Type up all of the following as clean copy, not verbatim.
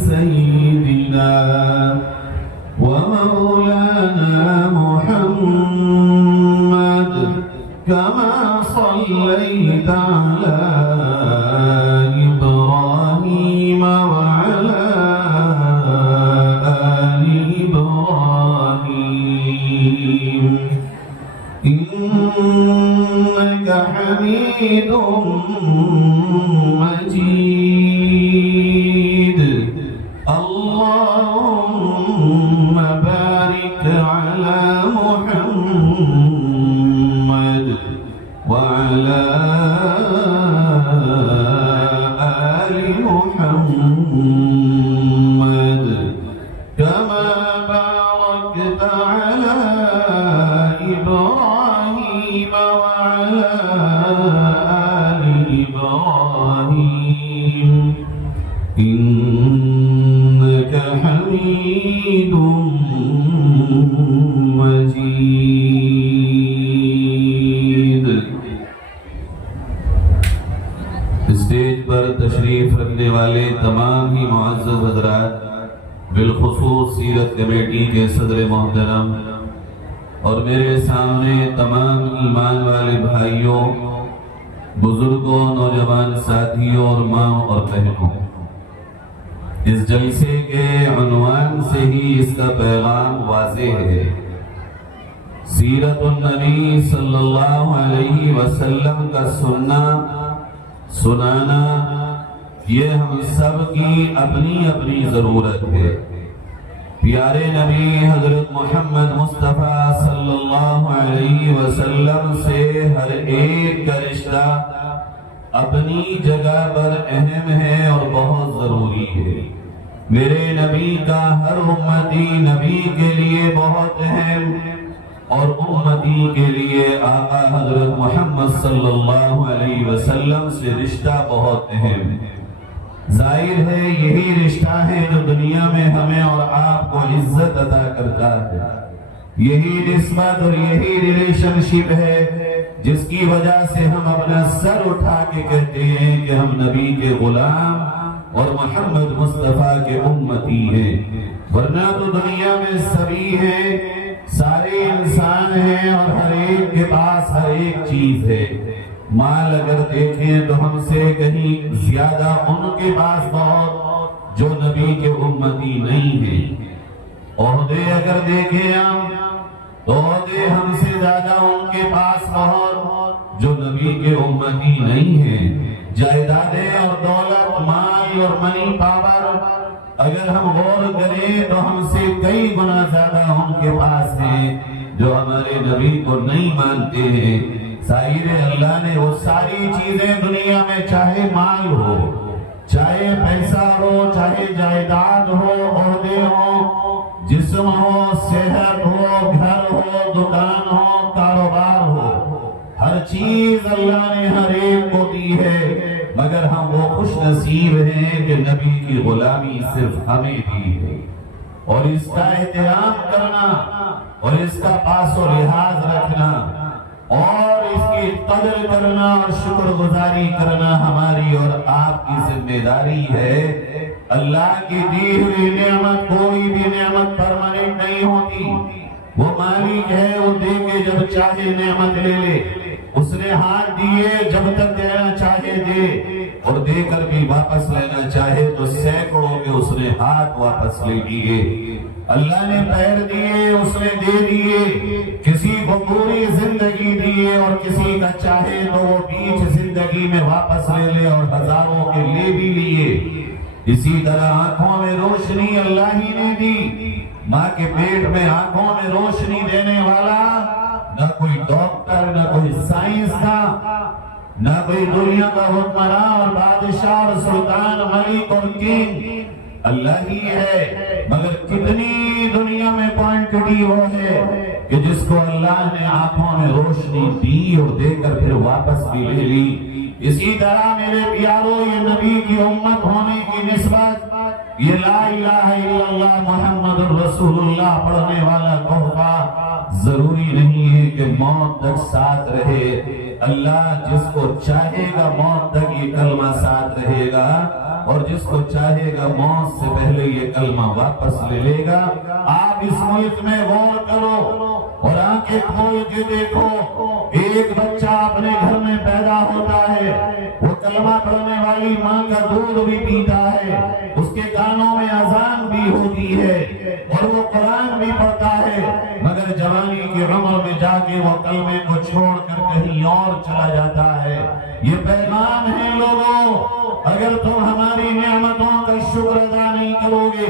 سيدنا ومولانا محمد كما صليت على إبراهيم وعلى آل إبراهيم إنك حميد مجيد اللهم بارك على محمد وعلى آل محمد كما باركت على إبراهيم وعلى آل إبراهيم إنك حميد مجيد. اسٹیج پر تشریف رکھنے والے تمام ہی معزز حضرات، بالخصوص سیرت کمیٹی کے صدر محترم اور میرے سامنے تمام ایمان والے بھائیوں، بزرگوں، نوجوان ساتھیوں اور ماں اور بہنوں، اس جلسے کے عنوان سے ہی اس کا پیغام واضح ہے۔ سیرت النبی صلی اللہ علیہ وسلم کا سننا، سنانا، یہ ہم سب کی اپنی اپنی ضرورت ہے۔ پیارے نبی حضرت محمد مصطفیٰ صلی اللہ علیہ وسلم سے ہر ایک کا رشتہ اپنی جگہ پر اہم ہے اور بہت ضروری ہے۔ میرے نبی کا ہر امتی نبی کے لیے بہت اہم اور امتی کے لیے آقا حضرت محمد صلی اللہ علیہ وسلم سے رشتہ بہت اہم ہے۔ ظاہر ہے یہی رشتہ ہے جو دنیا میں ہمیں اور آپ کو عزت عطا کرتا ہے، یہی نسبت اور یہی ریلیشن شپ ہے جس کی وجہ سے ہم اپنا سر اٹھا کے کہتے ہیں کہ ہم نبی کے غلام اور محمد مصطفیٰ کے امتی ہیں۔ ورنہ تو دنیا میں سبھی ہیں، سارے انسان ہیں اور ہر ایک کے پاس ہر ایک چیز ہے۔ مال اگر دیکھیں تو ہم سے کہیں زیادہ ان کے پاس بہت جو نبی کے امتی نہیں ہیں۔ عہدے اگر دیکھیں ہم تو عہدے ہم سے زیادہ ان کے پاس بہت جو نبی کے امتی نہیں ہیں۔ جائیدادیں اور دولت، مال اور منی پاور اگر ہم غور کریں تو ہم سے کئی گنا زیادہ ان کے پاس ہیں جو ہمارے نبی کو نہیں مانتے ہیں۔ ظاہر اللہ نے وہ ساری چیزیں دنیا میں، چاہے مال ہو، چاہے پیسہ ہو، چاہے جائیداد ہو، عہدے ہو، جسم ہو، صحت ہو، گھر ہو، دکان ہو، کاروبار ہو، ہر چیز اللہ نے ہر ایک کو دی ہے، مگر ہم وہ خوش نصیب ہیں کہ نبی کی غلامی صرف ہمیں دی ہے۔ اور اس کا احترام کرنا اور اس کا پاس و لحاظ رکھنا اور اس کی قدر کرنا اور شکر گزاری کرنا ہماری اور آپ کی ذمہ داری ہے۔ اللہ کی دی ہوئی نعمت، کوئی بھی نعمت پرماننٹ نہیں ہوتی۔ وہ مالک ہے، وہ دے کے جب چاہے نعمت لے لے، اس نے ہاتھ دیے جب تک دینا چاہے دے، اور دے کر بھی واپس لینا چاہے تو سینکڑوں کے اس نے ہاتھ واپس لے لیے۔ اللہ نے پیر دیے، اس نے دے دیے، کسی کو پوری زندگی دیے اور کسی کا چاہے تو وہ بیچ زندگی میں واپس لے لے اور ہزاروں کے لے بھی لیے۔ اسی طرح آنکھوں میں روشنی اللہ ہی نے دی۔ ماں کے پیٹ میں آنکھوں میں روشنی دینے والا نہ کوئی ڈاکٹر، نہ کوئی سائنسداں، نہ کوئی دنیا کا حکمراں اور بادشاہ اور سلطان، ملک اور کنگ، اللہ ہی ہے۔ مگر کتنی دنیا میں کوانٹٹی وہ ہے کہ جس کو اللہ نے آنکھوں میں روشنی دی اور دے کر پھر واپس بھی لے لی۔ اسی طرح میرے پیاروں، یہ نبی کی امت ہونے کی نسبت، یہ لا الہ الا اللہ محمد رسول اللہ پڑھنے والا تحفہ ضروری نہیں ہے کہ موت تک ساتھ رہے۔ اللہ جس کو چاہے گا موت تک یہ کلمہ ساتھ رہے گا، اور جس کو چاہے گا موت سے پہلے یہ کلمہ واپس لے لے گا۔ آپ اس ملک میں غور کرو اور آنکھیں کھول کے دیکھو، ایک بچہ اپنے گھر میں پیدا ہوتا ہے، وہ کلمہ پڑھنے والی ماں کا دودھ بھی پیتا ہے، اس کے کانوں میں اذان بھی ہوتی ہے اور وہ قرآن بھی پڑھتا ہے، مگر جوانی کی عمر میں جا کے وہ کلمے کو چھوڑ کر کہیں اور چلا جاتا ہے۔ یہ پیغام ہے لوگوں، اگر تم ہماری نعمتوں کا شکر ادا نہیں کرو گے،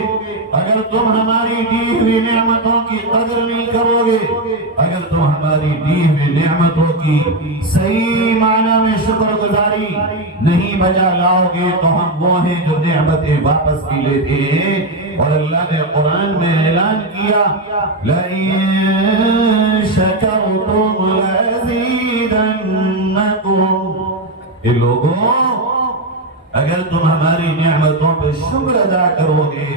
اگر تم ہماری دی ہوئی نعمتوں کی قدر نہیں کرو گے، اگر تم ہماری دی ہوئی نعمتوں کی صحیح معنی میں شکر گزاری نہیں بجا لاؤ گے، تو ہم وہ ہیں جو نعمتیں واپس بھی لیتے ہیں۔ اور اللہ نے قرآن میں اعلان کیا، لَئِن شَكَرْتُمْ لَأَزِيدَنَّكُمْ، اے لوگوں اگر تم ہماری نعمتوں پہ شکر ادا کرو گے،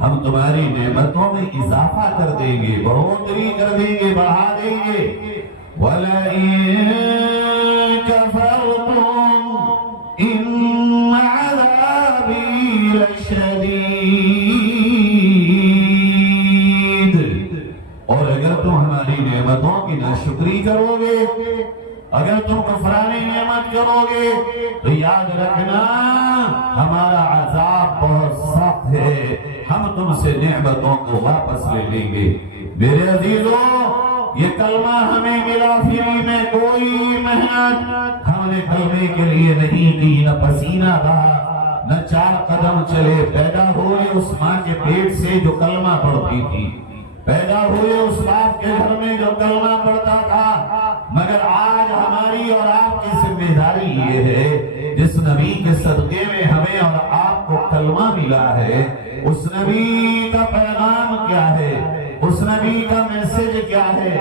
ہم تمہاری نعمتوں میں اضافہ کر دیں گے، بڑھوتری کر دیں گے، بڑھا دیں گے۔ وَلَئِن كَفَرْتُمْ إِنَّ عَذَابِي لَشَدِيدٌ، اور اگر تم ہماری نعمتوں کی ناشکری کرو گے، اگر تم کفرانی نعمت کرو گے، تو یاد رکھنا ہمارا عذاب بہت سخت ہے، ہم تم سے نعمتوں کو واپس لے لیں گے۔ میرے عزیزوں، یہ کلمہ ہمیں ملا فری میں، کوئی محنت ہم نے کلمے کے لیے نہیں کی، نہ پسینہ بہا، نہ 4 قدم چلے۔ پیدا ہوئے اس ماں کے پیٹ سے جو کلمہ پڑھتی تھی، پیدا ہوئے اس باپ کے گھر میں جو کلمہ پڑھتا تھا، مگر آج ہماری اور آپ کی ذمہ داری یہ ہے، جس نبی کے صدقے میں ہمیں اور آپ کو کلمہ ملا ہے، اس نبی کا پیغام کیا ہے، اس نبی کا میسج کیا ہے،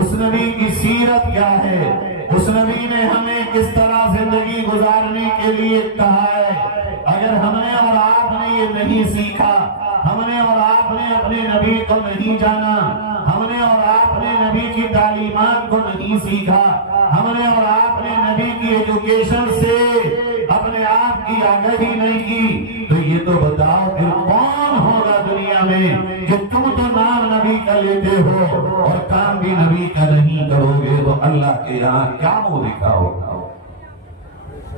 اس نبی کی سیرت کیا ہے، اس نبی نے ہمیں کس طرح زندگی گزارنے کے لیے کہا ہے۔ اگر ہم نے اور آپ نے یہ نہیں سیکھا، ہم نے اور آپ نے اپنے نبی کو نہیں جانا، ہم نے اور آپ نے نبی کی تعلیمات کو نہیں سیکھا، ہم نے اور آپ نے نبی کی ایجوکیشن سے اپنے آپ کی آگاہی نہیں کی، تو یہ تو بتاؤ پھر کون ہوگا دنیا میں کہ تم تو نام نبی کا لیتے ہو اور کام بھی نبی کا نہیں کرو گے، تو اللہ کے یہاں کیا منہ دکھاؤ گا؟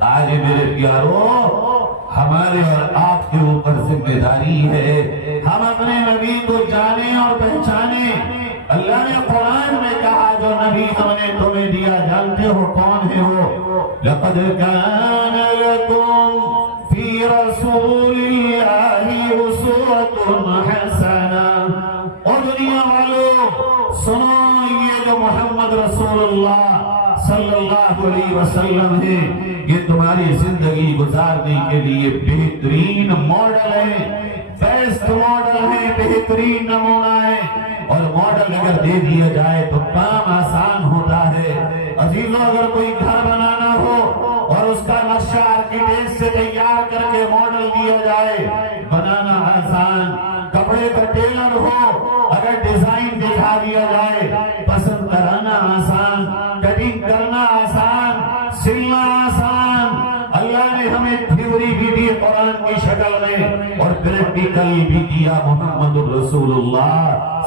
آج میرے پیارو، ہمارے اور آپ کے اوپر ذمہ داری ہے، ہم اپنے نبی کو جانیں اور پہچانیں۔ اللہ نے قرآن میں کہا جو نبی ہم نے تمہیں دیا، جانتے ہو کون ہے وہ؟ لَقَدْ كَانَ لَكُمْ فِي رَسُولِ اللَّهِ أُسْوَةٌ حَسَنَةٌ۔ اور دنیا والوں سنو، یہ جو محمد رسول اللہ صلی اللہ علیہ وسلم ہے، یہ تمہاری زندگی گزارنے کے لیے بہترین ماڈل ہے، بیسٹ ماڈل ہے، بہترین نمونہ ہے۔ اور ماڈل اگر دے دیا جائے تو کام آسان ہوتا ہے۔ عزیزوں، اگر کوئی گھر بنانا ہو اور اس کا نقشہ آرکیٹیکٹ سے تیار کر کے ماڈل دیا جائے، بنانا آسان۔ کپڑے کا ٹیلر ہو، اگر ڈیزائن دکھا دیا جائے، پسند کرانا آسان، کٹنگ کرنا آسان، سلنا آسان۔ اللہ نے ہمیں تھیوری بھی دی قرآن کی شکل میں اور پریکٹیکل بھی دیا محمد رسول اللہ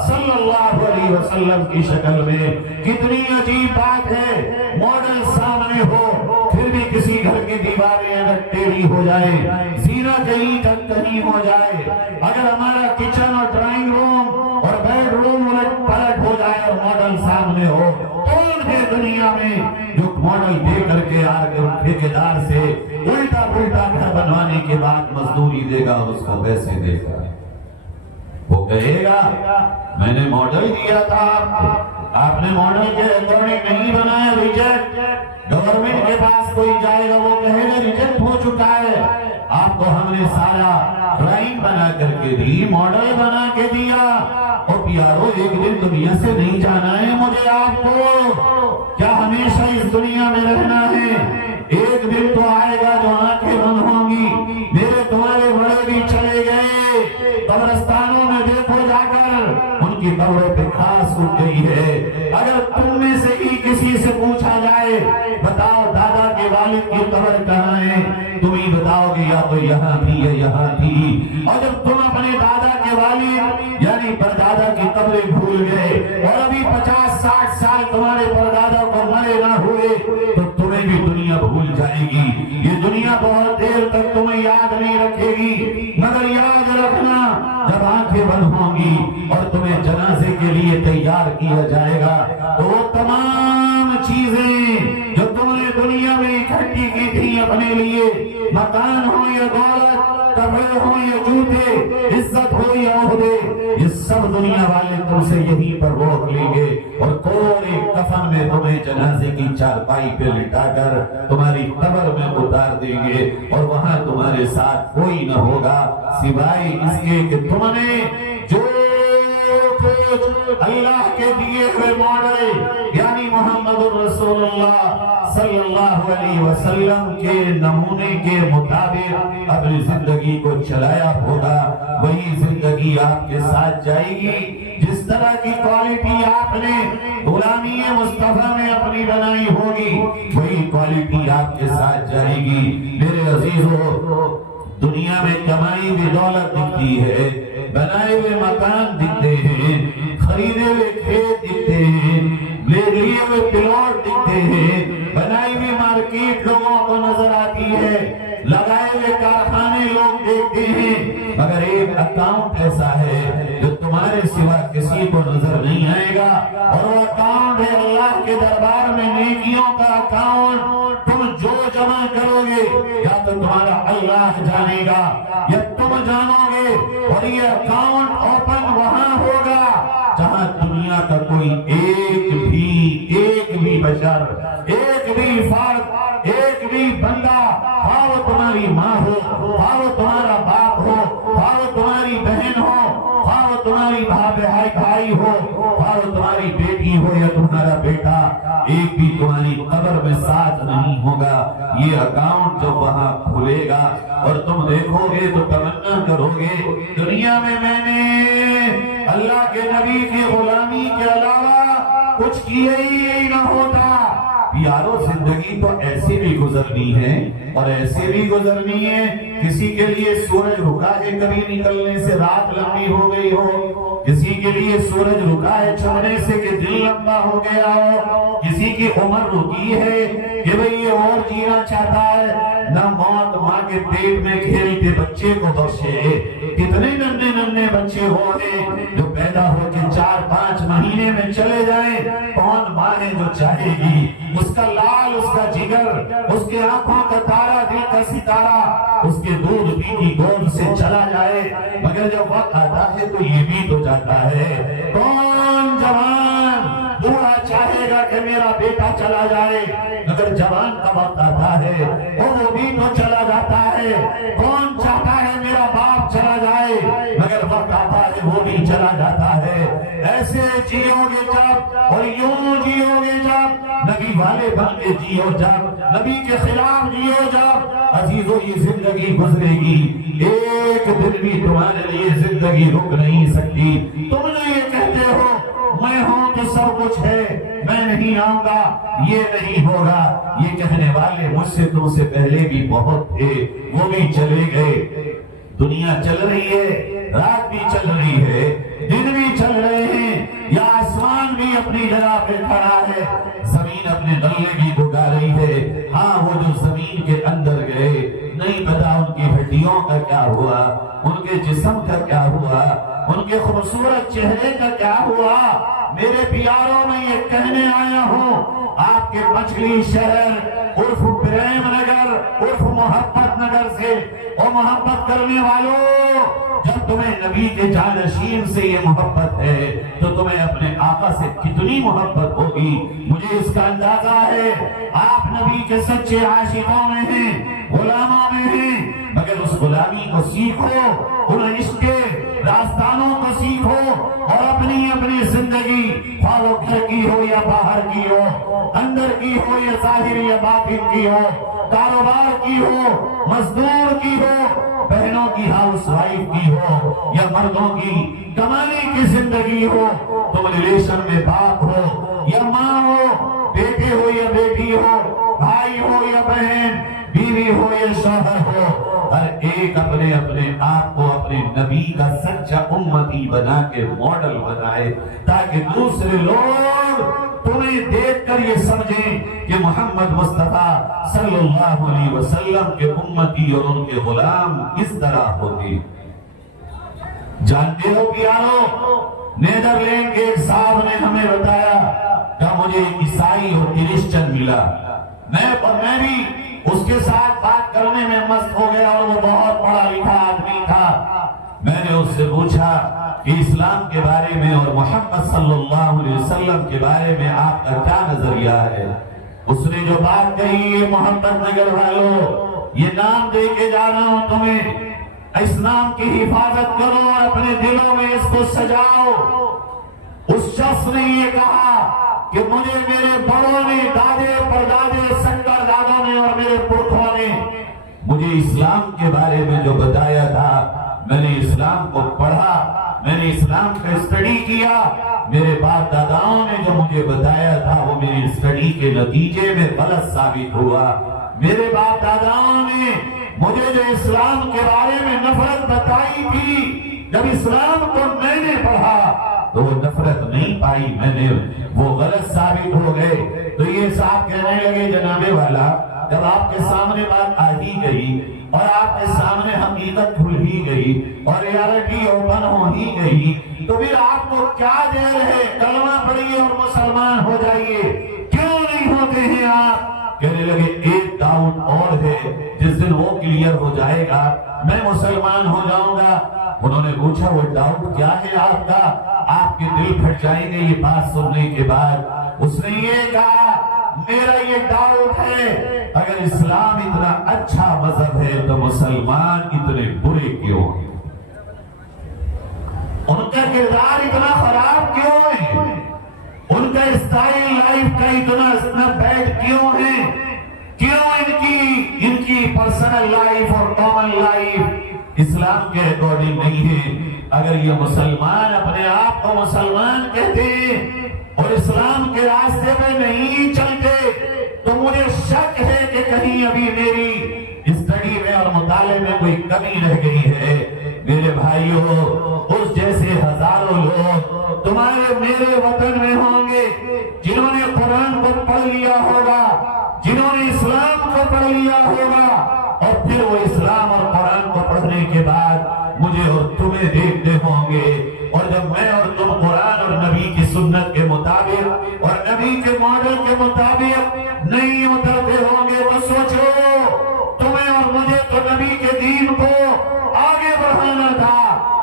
صلی اللہ علیہ وسلم کی شکل میں۔ کتنی عجیب بات ہے، ماڈل سامنے ہو پھر بھی کسی گھر کی دیواریں اگر ٹیڑھی ہو جائے، زینہ کہیں تک کہیں ہو جائے، اگر ہمارا کچن اور ڈرائنگ روم اور بیڈ روم الٹ پلٹ ہو جائے اور ماڈل سامنے ہو، کون ہے دنیا میں جو ماڈل دے کر کے ٹھیکیدار سے الٹا پلٹا گھر بنوانے کے بعد مزدوری دے گا اور اس کو پیسے دے گا؟ وہ کہے گا میں نے ماڈل دیا تھا آپ نے ماڈل کے اکارڈنگ نہیں بنایا، ریجیکٹ۔ گورنمنٹ کے پاس کوئی جائے گا، وہ کہے گا ریجیکٹ ہو چکا ہے، آپ کو ہم نے سارا ڈرائنگ بنا کر کے دی، ماڈل بنا کے دیا، اور پیارو ایک دن دنیا سے نہیں جانا ہے مجھے آپ کو، کیا ہمیشہ اس دنیا میں رہنا ہے؟ ایک دن تو آئے گا جو آنکھیں بند ہوں گی۔ میرے تمہارے بڑے بھی چلے گئے، قبرستانوں میں دیکھو جا کر ان کی قبروں پہ گھاس اٹھ گئی ہے۔ اگر تم میں سے ہی کسی سے پوچھا جائے بتاؤ دادا کے والد کی قبر کہاں ہے، تم ہی بتاؤ گے یا تو یہاں بھی ہے اور جب تم اپنے دادا کے والد یعنی پردادا کی قبریں بھول گئے اور ابھی 50-60 سال تمہارے پردادا کو مرے نہ ہوئے تو تمہیں بھی دنیا بھول جائے گی. یہ دنیا بہت دیر تک تمہیں یاد نہیں رکھے گی، مگر یاد رکھنا جب آنکھیں بند ہوں گی اور تمہیں جنازے کے لیے تیار کیا جائے گا تو وہ تمام چیزیں جو تم نے دنیا میں اکٹھی کی تھی اپنے لیے، مکان ہو یا دولت، کپڑے ہو یا جوتے، عزت ہو یا عہدے، یہ سب دنیا والے تم سے یہیں پر روک لیں گے اور کوڑے کفن میں تمہیں جنازے کی چارپائی پہ لٹا کر تمہاری قبر میں اتار دیں گے اور وہاں تمہارے ساتھ کوئی نہ ہوگا سوائے اس کے کہ تم نے جو کچھ اللہ کے دیے ہوئے ماڈل یعنی محمد رسول اللہ صلی اللہ علیہ وسلم کے نمونے کے مطابق اپنی زندگی کو چلایا ہوگا، وہی زندگی آپ کے ساتھ جائے گی. جس طرح کی کوالٹی آپ نے غلامی مصطفیٰ میں اپنی بنائی ہوگی وہی کوالٹی آپ کے ساتھ جائے گی. میرے عزیزو، دنیا میں کمائی ہوئی دولت دکھتی ہے، بنائے ہوئے مکان دکھتے ہیں، خریدے ہوئے کھیت دکھتے ہیں، لے لیے ہوئے پلاٹ دکھتے ہیں، بنائی ہوئی مارکیٹ لوگوں کو نظر آتی ہے، لگائے ہوئے کارخانے لوگ دیکھتے ہیں، مگر ایک اکاؤنٹ ایسا ہے جو تمہارے سوا کسی کو نظر نہیں آئے گا اور وہ اکاؤنٹ ہے اللہ کے دربار میں نیکیوں کا اکاؤنٹ. تم جو جمع کرو گے یا تو تمہارا اللہ جانے گا یا تم جانو گے اور یہ اکاؤنٹ اوپن وہاں ہوگا جہاں دنیا کا کوئی ایک بھی بشر، ایک بھی فرد، ایک بھی بندہ، خواہ وہ تمہاری ماں ہو، خواہ وہ تمہارا باپ ہو، خواہ وہ تمہاری بہن ہو، خواہ وہ تمہاری بھائی ہو، خواہ وہ تمہاری بیٹی ہو یا تمہارا بیٹا، ایک بھی تمہاری قبر میں ساتھ نہیں ہوگا. یہ اکاؤنٹ جو وہاں کھلے گا اور تم دیکھو گے تو تمنا کرو گے دنیا میں نے اللہ کے نبی کی غلامی کے علاوہ کچھ کیا ہی نہ ہوتا. یارو زندگی تو ایسے بھی گزرنی ہے اور ایسے بھی گزرنی ہے. کسی کے لیے سورج رکا ہے کبھی نکلنے سے رات لمبی ہو گئی ہو، کسی کے لیے سورج رکا ہے چھپنے سے کہ دل لمبا ہو گیا ہو، کسی کی عمر رکی ہے کہ بھئی یہ اور جینا چاہتا ہے، نہ موت ماں کے پیٹ میں کھیلتے بچے کو بخشے. کتنے ننھے بچے ہوئے جو پیدا ہو کے 4-5 مہینے میں چلے جائیں، کون ماں ہے جو چاہے گی اس کا لال، اس کا جگر، اس کے آنکھوں کا تارا، دل کا ستارہ اس کے دودھ پیتی گود سے چلا جائے؟ مگر جب وقت آتا ہے تو یہ بھی تو جاتا ہے. کون جوان بوڑھا چاہے گا کہ میرا بیٹا چلا جائے؟ مگر جوان کا وقت آتا ہے وہ بھی تو چلا جاتا ہے. کون چاہتا ہے میرا باپ چلا جائے؟ مگر وقت آتا ہے وہ بھی چلا جاتا ہے. ایسے جیو گے جب اور یوں جیو گے جب، نبی والے بن کے جیو جب، نبی کے خلاف جیو جب، عزیزو یہ زندگی گزرے گی. ایک دن بھی تمہارے لیے زندگی رک نہیں سکتی. تم نے یہ کہتے ہو میں ہوں تو سب کچھ ہے، میں نہیں آؤں گا، یہ نہیں ہوگا. یہ کہنے والے مجھ سے تم سے پہلے بھی بہت تھے، وہ بھی چلے گئے. دنیا چل رہی ہے، رات بھی چل رہی ہے، دن بھی چل رہے ہیں، یا آسمان بھی اپنی جگہ پہ کھڑا ہے، زمین اپنے غلے بھی گھگا رہی ہے. ہاں وہ جو زمین کے اندر گئے نہیں پتا ان کی ہڈیوں کا کیا ہوا، ان کے جسم کا کیا ہوا، ان کے خوبصورت چہرے کا کیا ہوا. میرے پیاروں میں یہ کہنے آیا ہوں آپ کے مچھلی شہر عرف پریم نگر عرف محبت نگر سے، اور محبت کرنے والوں جب تمہیں نبی کے جانشین سے یہ محبت ہے تو تمہیں اپنے آقا سے کتنی محبت ہوگی. مجھے اس کا اندازہ ہے آپ نبی کے سچے عاشقوں میں ہیں، غلاموں میں ہیں. مگر اس غلامی کو سیکھو، ان عشق کے راستانوں کو سیکھو اور اپنی زندگی خواہ وہ گھر کی ہو یا باہر کی ہو، اندر کی ہو یا ظاہر یا باطن کی ہو، کاروبار کی ہو، مزدور کی ہو، بہنوں کی ہاؤس وائف کی ہو یا مردوں کی کمانے کی زندگی ہو، تم ریلیشن میں باپ ہو یا ماں ہو، بیٹے ہو یا بیٹی ہو، بھائی ہو یا بہن، بیوی ہو یا شوہر ہو، ہر ایک اپنے اپنے آپ کو اپنے نبی کا سچا امتی بنا کے ماڈل بنائے، تاکہ دوسرے لوگ تمہیں دیکھ کر یہ سمجھیں کہ محمد مصطفیٰ صلی اللہ علیہ وسلم کے امتی اور ان کے غلام اس طرح ہوتے۔ جانتے ہو پیارو، نیدرلینڈ کے ایک صاحب نے ہمیں بتایا کہ مجھے عیسائی اور کرسچن ملا، میں بھی اس کے ساتھ بات کرنے میں مست ہو گیا، اور وہ بہت پڑھا لکھا آدمی تھا۔ میں نے اس سے پوچھا کہ اسلام کے بارے میں اور محمد صلی اللہ علیہ وسلم کے بارے میں آپ کا کیا نظریہ ہے؟ اس نے جو بات کہی، یہ محمد نگر والوں، یہ نام دے کے جا رہا ہوں تمہیں، اسلام کی حفاظت کرو اور اپنے دلوں میں اس کو سجاؤ۔ اس شخص نے یہ کہا کہ مجھے میرے بڑوں نے، دادے پردادے، سنگر دادوں نے اور میرے پرکھوں نے مجھے اسلام کے بارے میں جو بتایا تھا، میں نے اسلام کو پڑھا، میں نے اسلام کا اسٹڈی کیا، میرے باپ داداؤں نے جو مجھے بتایا تھا وہ میری اسٹڈی کے نتیجے میں غلط ثابت ہوا۔ میرے باپ داداؤں نے مجھے جو اسلام کے بارے میں نفرت بتائی تھی، جب اسلام کو میں نے پڑھا تو وہ نفرت نہیں پائی، میں نے وہ غلط ثابت ہو گئے۔ تو یہ صاحب کہنے لگے جناب والا، جب آپ کے سامنے بات آ ہی گئی اور آپ کے سامنے حقیقت کھل ہی گئی اور ریالٹی اوپن ہو ہی گئی، تو پھر آپ کو کیا دیر ہے؟ کلمہ پڑھیے اور مسلمان ہو جائیے، کیوں نہیں ہوتے ہیں آپ؟ کہنے لگے ایک ڈاؤٹ اور ہے، جس دن وہ کلیئر ہو جائے گا میں مسلمان ہو جاؤں گا۔ انہوں نے پوچھا وہ ڈاؤٹ کیا ہے آپ کا؟ آپ کے دل پھٹ جائیں گے یہ بات سننے کے بعد۔ اس نے یہ کہا میرا یہ ڈاؤٹ ہے، اگر اسلام اتنا اچھا مذہب ہے تو مسلمان اتنے برے کیوں ہیں؟ ان کا کردار اتنا خراب کیوں ہے؟ ان کا اسٹائل لائف کا اتنا بیڈ کیوں ہے؟ کیوں ان کی پرسنل لائف اور کامن لائف اسلام کے اکارڈنگ نہیں ہے؟ اگر یہ مسلمان اپنے آپ کو مسلمان کہتے ہیں اور اسلام کے راستے میں نہیں چلتے، تو مجھے شک ہے کہ کہیں ابھی میری اسٹڈی میں اور مطالعے میں کوئی کمی رہ گئی ہے۔ میرے بھائیوں، اس جیسے ہزاروں لوگ تمہارے میرے وطن میں ہوں گے جنہوں نے قرآن کو پڑھ لیا ہوگا، جنہوں نے اسلام کو پڑھ لیا ہوگا، اور پھر وہ اسلام اور قرآن کو پڑھنے کے بعد مجھے اور تمہیں دیکھتے ہوں گے، اور جب میں اور تم قرآن اور نبی کی سنت کے مطابق اور نبی کے ماڈل کے مطابق نہیں اترتے ہوں گے، تو سوچو تمہیں اور مجھے تو نبی کے دین کو آگے بڑھانا تھا،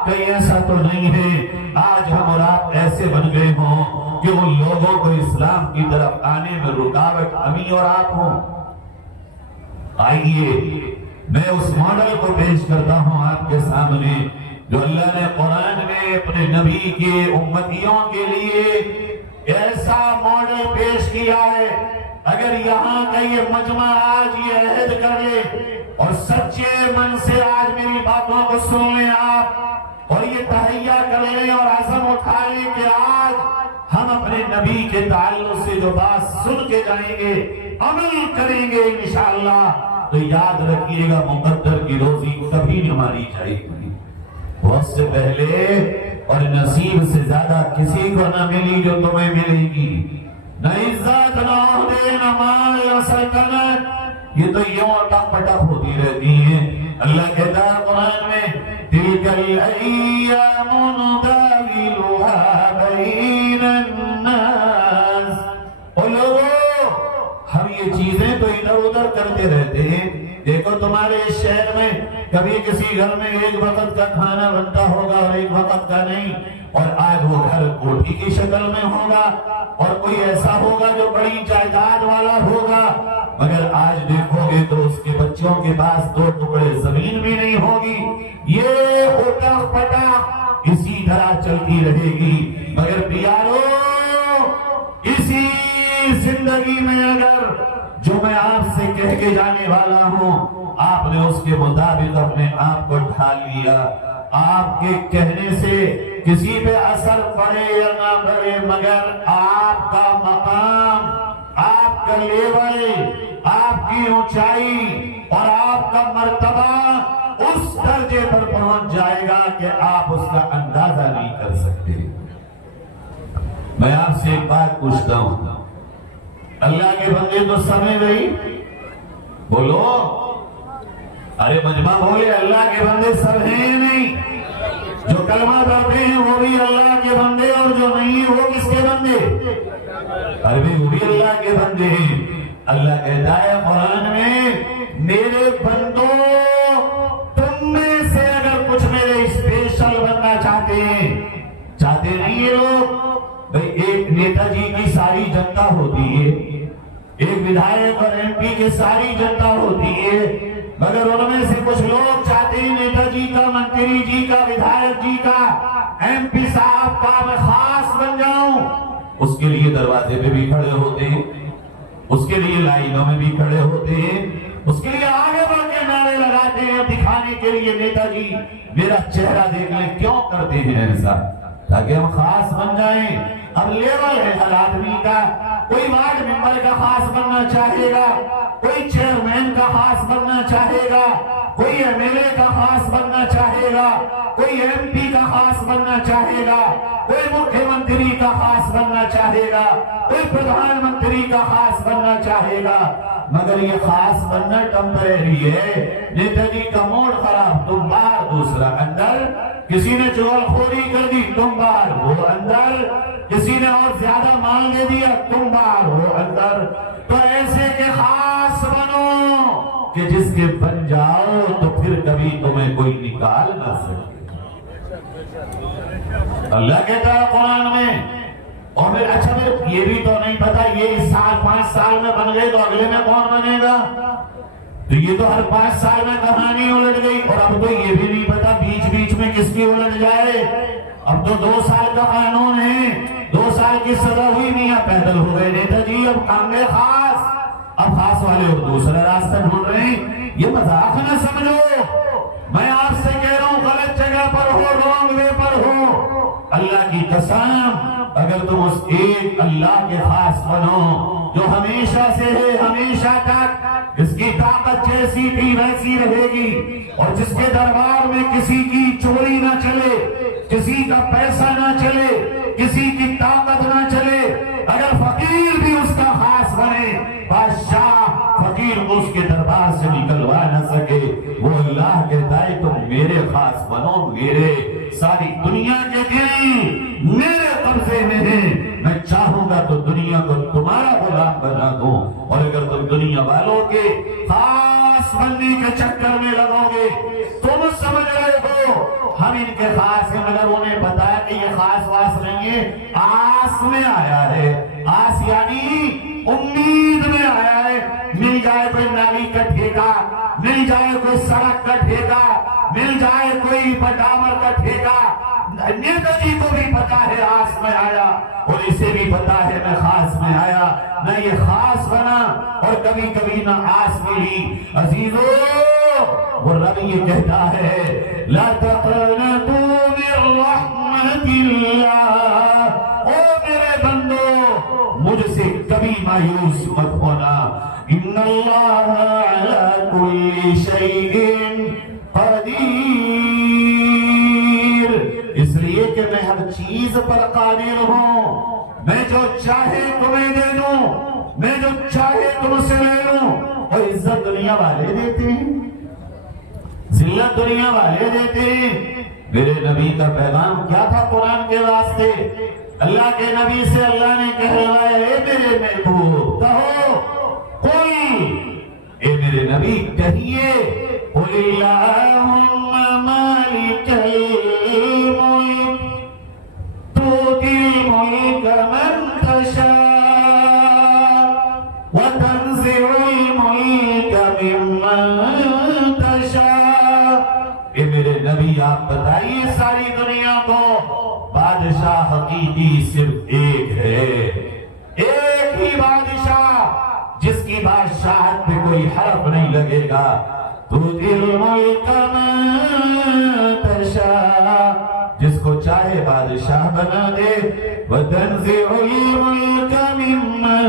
کہیں ایسا تو نہیں ہے آج ہم اور آپ ایسے بن گئے ہوں کہ ان لوگوں کو اسلام کی طرف آنے میں رکاوٹ ہمیں اور آپ ہوں۔ آئیے میں اس ماڈل کو پیش کرتا ہوں آپ کے سامنے جو اللہ نے قرآن میں اپنے نبی کے امتیوں کے لیے ایسا ماڈل پیش کیا ہے۔ اگر یہاں کا یہ مجمع آج یہ عہد کر لے اور سچے من سے آج میری باتوں کو سن لیں آپ، اور یہ تہیہ کر لیں اور عزم اٹھا لیں کہ آج ہم اپنے نبی کے تعلق سے جو بات سن کے جائیں گے عمل کریں گے انشاءاللہ، تو یاد رکھیے گا مقدر کی روزی کبھی نہیں ماری جائے گی۔ بہت سے پہلے اور نصیب سے زیادہ کسی کو نہ ملی جو تمہیں ملے گی، نہ عزت، نہ عہدے، نہ مال، نہ سلطنت، یہ تو یوں اٹک پٹک ہوتی رہتی ہیں۔ اللہ کہتا ہے قرآن میں تِلْكَ الْأَيَّامُ نُدَاوِلُهَا بَيْنَ النَّاسِ، او لوگوں ہم یہ چیزیں تو ادھر ادھر کرتے رہتے ہیں۔ دیکھو تمہارے شہر میں کبھی کسی گھر میں ایک وقت کا کھانا بنتا ہوگا اور ایک وقت کا نہیں، اور آج وہ گھر کوٹھی کی شکل میں ہوگا، اور کوئی ایسا ہوگا جو بڑی جائیداد والا ہوگا، مگر آج دیکھو گے تو اس کے بچوں کے پاس 2 ٹکڑے زمین بھی نہیں ہوگی۔ یہ اٹک پٹک اسی طرح چلتی رہے گی۔ مگر پیارو، اسی زندگی میں اگر جو میں آپ سے کہہ کے جانے والا ہوں آپ نے اس کے مطابق اپنے آپ کو ڈھال لیا، آپ کے کہنے سے کسی پہ اثر پڑے یا نہ پڑے، مگر آپ کا مقام، کا لیول، آپ کی اونچائی اور آپ کا مرتبہ اس درجے پر پہنچ جائے گا کہ آپ اس کا اندازہ نہیں کر سکتے۔ میں آپ سے ایک بات پوچھتا ہوں، اللہ کے بندے تو سمجھ گئی، بولو، ارے مجمع بولے، اللہ کے بندے سب ہیں نہیں؟ جو کلمہ پڑھتے ہیں وہ بھی اللہ کے بندے، اور جو نہیں ہیں وہ کس کے بندے؟ ارے وہ بھی اللہ کے بندے ہیں۔ اللہ کہتا ہے قرآن میں، میرے بندوں، تم میں سے اگر کچھ میرے اسپیشل بننا چاہتے ہیں، چاہتے نہیں یہ لوگ، بھئی ایک نیتا جی کی ساری جنتا ہوتی ہے، ایک ودھایک اور ایم پی کی ساری جنتا ہوتی ہے، مگر ان میں سے کچھ لوگ چاہتے ہیں نیتا جی کا، منتری جی کا، ودھایک جی کا، ایم پی صاحب کا میں خاص بن جاؤں۔ اس کے لیے دروازے پہ بھی کھڑے ہوتے ہیں، اس کے لیے لائنوں میں بھی کھڑے ہوتے ہیں، اس کے لیے آگے بڑھ کے نعرے لگاتے ہیں، دکھانے کے لیے نیتا جی میرا چہرہ دیکھ لیں۔ کیوں کرتے ہیں ایسا؟ تاکہ ہم خاص بن جائیں۔ اب لیول ہے ہر آدمی کا، کوئی وارڈ ممبر کا خاص بننا چاہے گا، کوئی چیئرمین کا خاص بننا چاہے گا، کوئی ایم ایل اے کا خاص بننا چاہے گا، کوئی ایم پی کا خاص بننا چاہے گا، کوئی مکھیہ منتری کا خاص بننا چاہے گا، کوئی پردھان منتری کا خاص بننا چاہے گا، مگر یہ خاص بننا ٹمپریری ہے۔ نیتا جی کا موڈ خراب، تم باہر، دوسرا اندر، کسی نے چغل خوری کر دی، تم باہر، وہ اندر، کسی نے اور زیادہ مال دے دیا، تم باہر، وہ اندر۔ تو ایسے کے خاص بنو کہ جس کے بن جاؤ تو پھر کبھی تمہیں کوئی نکال نہ سکے۔ اللہ کہتا ہے قرآن میں، اور پھر اچھا پھر یہ بھی تو نہیں پتا یہ اس سال 5 سال میں بن گئے تو اگلے میں کون بنے گا؟ تو یہ تو ہر 5 سال میں کہانی الٹ گئی، اور اب تو یہ بھی نہیں پتا بیچ بیچ میں کس کی الٹ جائے۔ اب تو 2 سال کا قانون ہے، 2 سال کی سزا ہوئی، میاں پیدل ہو گئے نیتا جی، اب کام گئے خاص، اب خاص والے اور دوسرا راستہ ڈھونڈ رہے ہیں۔ یہ مذاق نہ سمجھو، میں آپ سے کہہ رہا ہوں غلط جگہ پر ہو، رانگ وے پر ہو۔ اللہ کی قسم، اگر تم اس ایک اللہ کے خاص بنو جو ہمیشہ سے ہے، ہمیشہ تک، جس کی طاقت جیسی بھی ویسی رہے گی، اور جس کے دربار میں کسی کی چوری نہ چلے، کسی کا پیسہ نہ چلے، کسی کی طاقت نہ چلے، اگر فقیر بھی اس کا خاص بنے، بادشاہ فقیر کو اس کے دربار سے نکلوا نہ سکے، وہ اللہ کہتا ہے تم میرے خاص بنو، میرے ساری دنیا کے دل میرے قبضے میں ہیں، میں چاہوں گا تو دنیا کو تمہارا غلام بنا دوں، اور اگر تم دنیا والوں کے خاص بننے کے چکر میں لگو گے، تم سمجھ رہے ہو ہم ان کے خاص ہیں، مگر انہیں بتایا کہ یہ خاص واس نہیں ہے، آس میں آیا ہے، آس یعنی امید میں آیا ہے، مل جائے کوئی نالی کا ٹھیکہ، مل جائے کوئی سڑک کا ٹھیکہ، مل جائے کوئی پٹامر کا ٹھیکہ۔ نیتا جی کو بھی پتا ہے آس میں آیا، اور اسے بھی پتا ہے میں خاص میں آیا، نہ یہ خاص بنا اور کبھی کبھی نہ آس ملی۔ عزیزو، وہ رب یہ کہتا ہے لا تقنطوا من رحمت اللہ، او میرے بندو مجھ سے کبھی مایوس مت ہونا، ان اللہ علی کل شیء قدیر، اس لیے کہ میں ہر چیز پر قادر ہوں، میں جو چاہے تمہیں دے دوں، میں جو چاہے تم سے لے لوں۔ اور عزت دنیا والے دیتے ہیں، ذلت دنیا والے دیتے ہیں۔ میرے نبی کا پیغام کیا تھا قرآن کے واسطے؟ اللہ کے نبی سے اللہ نے کہلوایا، اے میرے محبوب کہو، قل، اے میرے نبی کہیے، قل اللہم مالک الملک تؤتی الملک من تشاء وتنزع الملک ممن تشاء۔ اے میرے نبی آپ بتائیے ساری دنیا کو، بادشاہ حقیقی صرف ایک ہے، ایک ہی بادشاہ جس کی بادشاہت پہ کوئی حرف نہیں لگے گا۔ تؤتی الملک من تشاء، جس کو چاہے بادشاہ بنا دے، وتنزع الملک ممن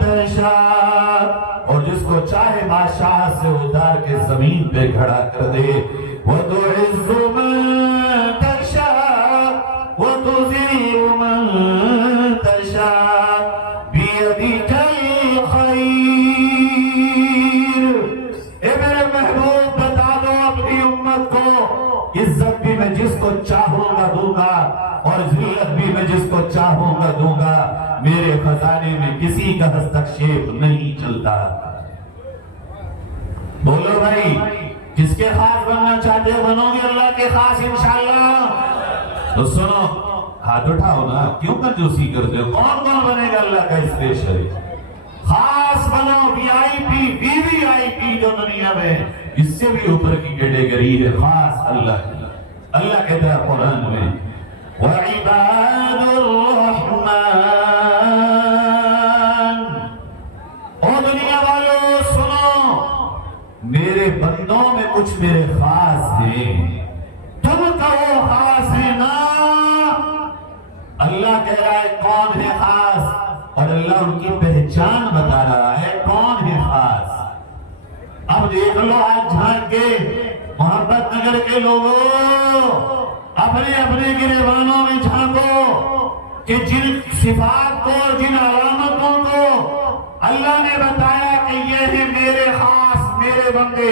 تشاء، اور جس کو چاہے بادشاہ سے اتار کے زمین پہ کھڑا کر دے۔ دے. وَتُعِزُّ مَن تَشَاءُ وَتُذِلُّ مَن تَشَاءُ بِيَدِكَ الْخَيْرُ. اے میرے محبوب بتا دو اپنی امت کو، عزت بھی میں جس کو چاہوں گا دوں گا اور ذلت بھی میں جس کو چاہوں گا دوں گا. میرے خزانے میں کسی کا ہستکشیپ نہیں چلتا. بولو بھائی، کس کے خاص بننا چاہتے ہو؟ بنو گے اللہ کے خاص انشاءاللہ. تو سنو، ہاتھ اٹھاؤ نا، کیوں کنجوسی کرتے ہو؟ کون کون بنے گا اللہ کا اسپیشل خاص؟ بنو وی آئی پی، وی آئی پی جو دنیا میں اس سے بھی اوپر کی کیٹیگری ہے، خاص اللہ. اللہ کہتا ہے قرآن میں وَعِبَادُ الرَّحْمَنِ. او دنیا والوں سنو، میرے بندوں میں کچھ میرے خاص ہیں. تم کہو خاص ہے نا. اللہ کہہ رہا ہے کون ہے خاص، اور اللہ ان کی پہچان بتا رہا ہے کون ہے خاص. اب دیکھ لو آج جھانک کے محبت نگر کے لوگوں، اپنے اپنے گریبانوں میں جھانکو کہ جن صفات کو اور جن علامتوں کو اللہ نے بتایا کہ یہ ہیں میرے خاص، میرے بندے،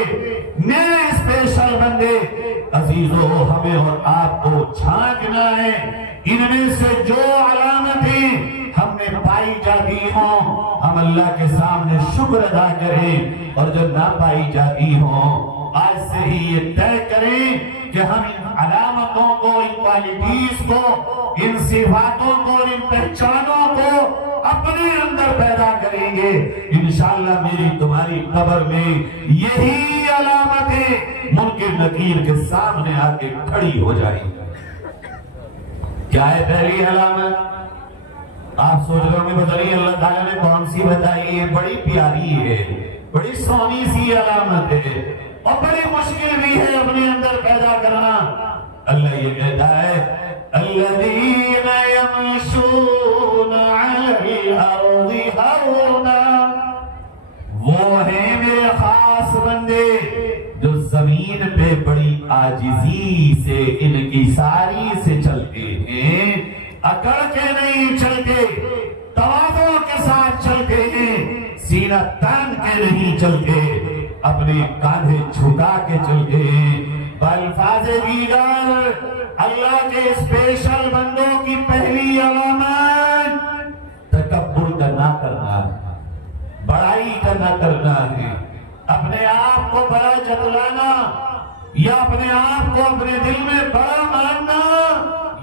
میرے اسپیشل بندے. عزیزو، ہمیں اور آپ کو جھانکنا ہے. ان میں سے جو علامتیں ہم نے پائی جاتی ہوں ہم اللہ کے سامنے شکر ادا کریں، اور جو نہ پائی جاتی ہوں آج سے ہی یہ طے کریں کہ ہم ان علامتوں کو، ان کوالٹیز کو، ان صفاتوں کو، ان پہچانوں کو اپنے اندر پیدا کریں گے. انشاءاللہ میری تمہاری قبر میں یہی علامتیں منکر نکیر کے سامنے آ کے کھڑی ہو جائیں گی. کیا ہے پہلی علامت؟ آپ سوچ رہے ہوں گے بتائیے اللہ تعالیٰ نے کون سی بتائی ہے؟ بڑی پیاری ہے، بڑی سونی سی علامت ہے، اور بڑی مشکل بھی ہے اپنے اندر پیدا کرنا. اللہ یہ کہتا ہے الذین یمشون علی الارض ہونا. وہ ہیں میرے خاص بندے جو زمین پہ بڑی عاجزی سے، انکساری سے چلتے ہیں، اکڑ کے نہیں چلتے، تواضع کے ساتھ چلتے ہیں، سینہ تان کے نہیں چلتے، اپنے کاندھے جھکا کے چلتے ہیں. بالفاظ دیگر اللہ کے اسپیشل بندوں کی پہلی علامت تکبر کا نہ کرنا، بڑائی کا نہ کرنا ہے. اپنے آپ کو بڑا جتلانا یا اپنے آپ کو اپنے دل میں بڑا ماننا،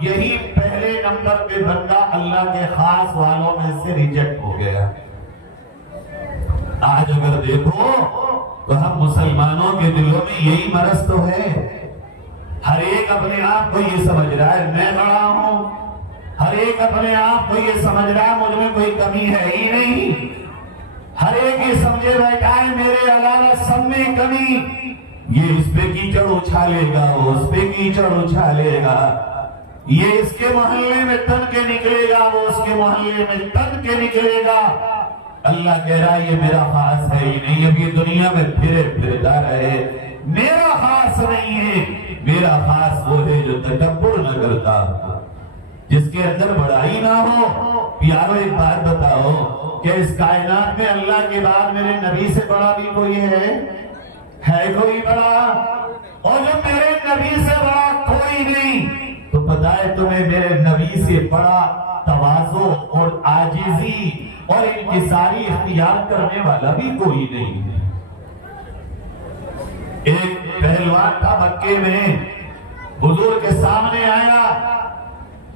یہی پہلے نمبر پہ بندہ اللہ کے خاص والوں میں سے ریجیکٹ ہو گیا. آج اگر دیکھو تو ہم مسلمانوں کے دلوں میں یہی مرض تو ہے. ہر ایک اپنے آپ کو یہ سمجھ رہا ہے میں بڑا ہوں، ہر ایک اپنے آپ کو یہ سمجھ رہا ہے مجھ میں کوئی کمی ہے ہی نہیں. ہر ایک یہ سمجھے بیٹھا ہے میرے علاوہ سب میں کمی. یہ اس پہ کیچڑ اچھالے گا، وہ اس پہ کیچڑ اچھالے گا، یہ اس کے محلے میں تن کے نکلے گا، وہ اس کے محلے میں تن کے نکلے گا. اللہ کہہ رہا ہے یہ میرا خاص ہے ہی نہیں. اب یہ دنیا میں پھرتا رہے، میرا خاص نہیں ہے. میرا خاص وہ ہے جو تکبر نہ کرتا، جس کے اندر بڑائی نہ ہو. پیارو ایک بات بتاؤ کہ اس کائنات میں اللہ کے بعد میرے نبی سے بڑا بھی کوئی ہے کوئی بڑا؟ اور جو میرے نبی سے بڑا کوئی نہیں، تو پتہ ہے تمہیں میرے نبی سے بڑا تواضع اور عاجزی اور انکساری اختیار کرنے والا بھی کوئی نہیں ہے. ایک پہلوان تھا مکے میں، حضور کے سامنے آیا.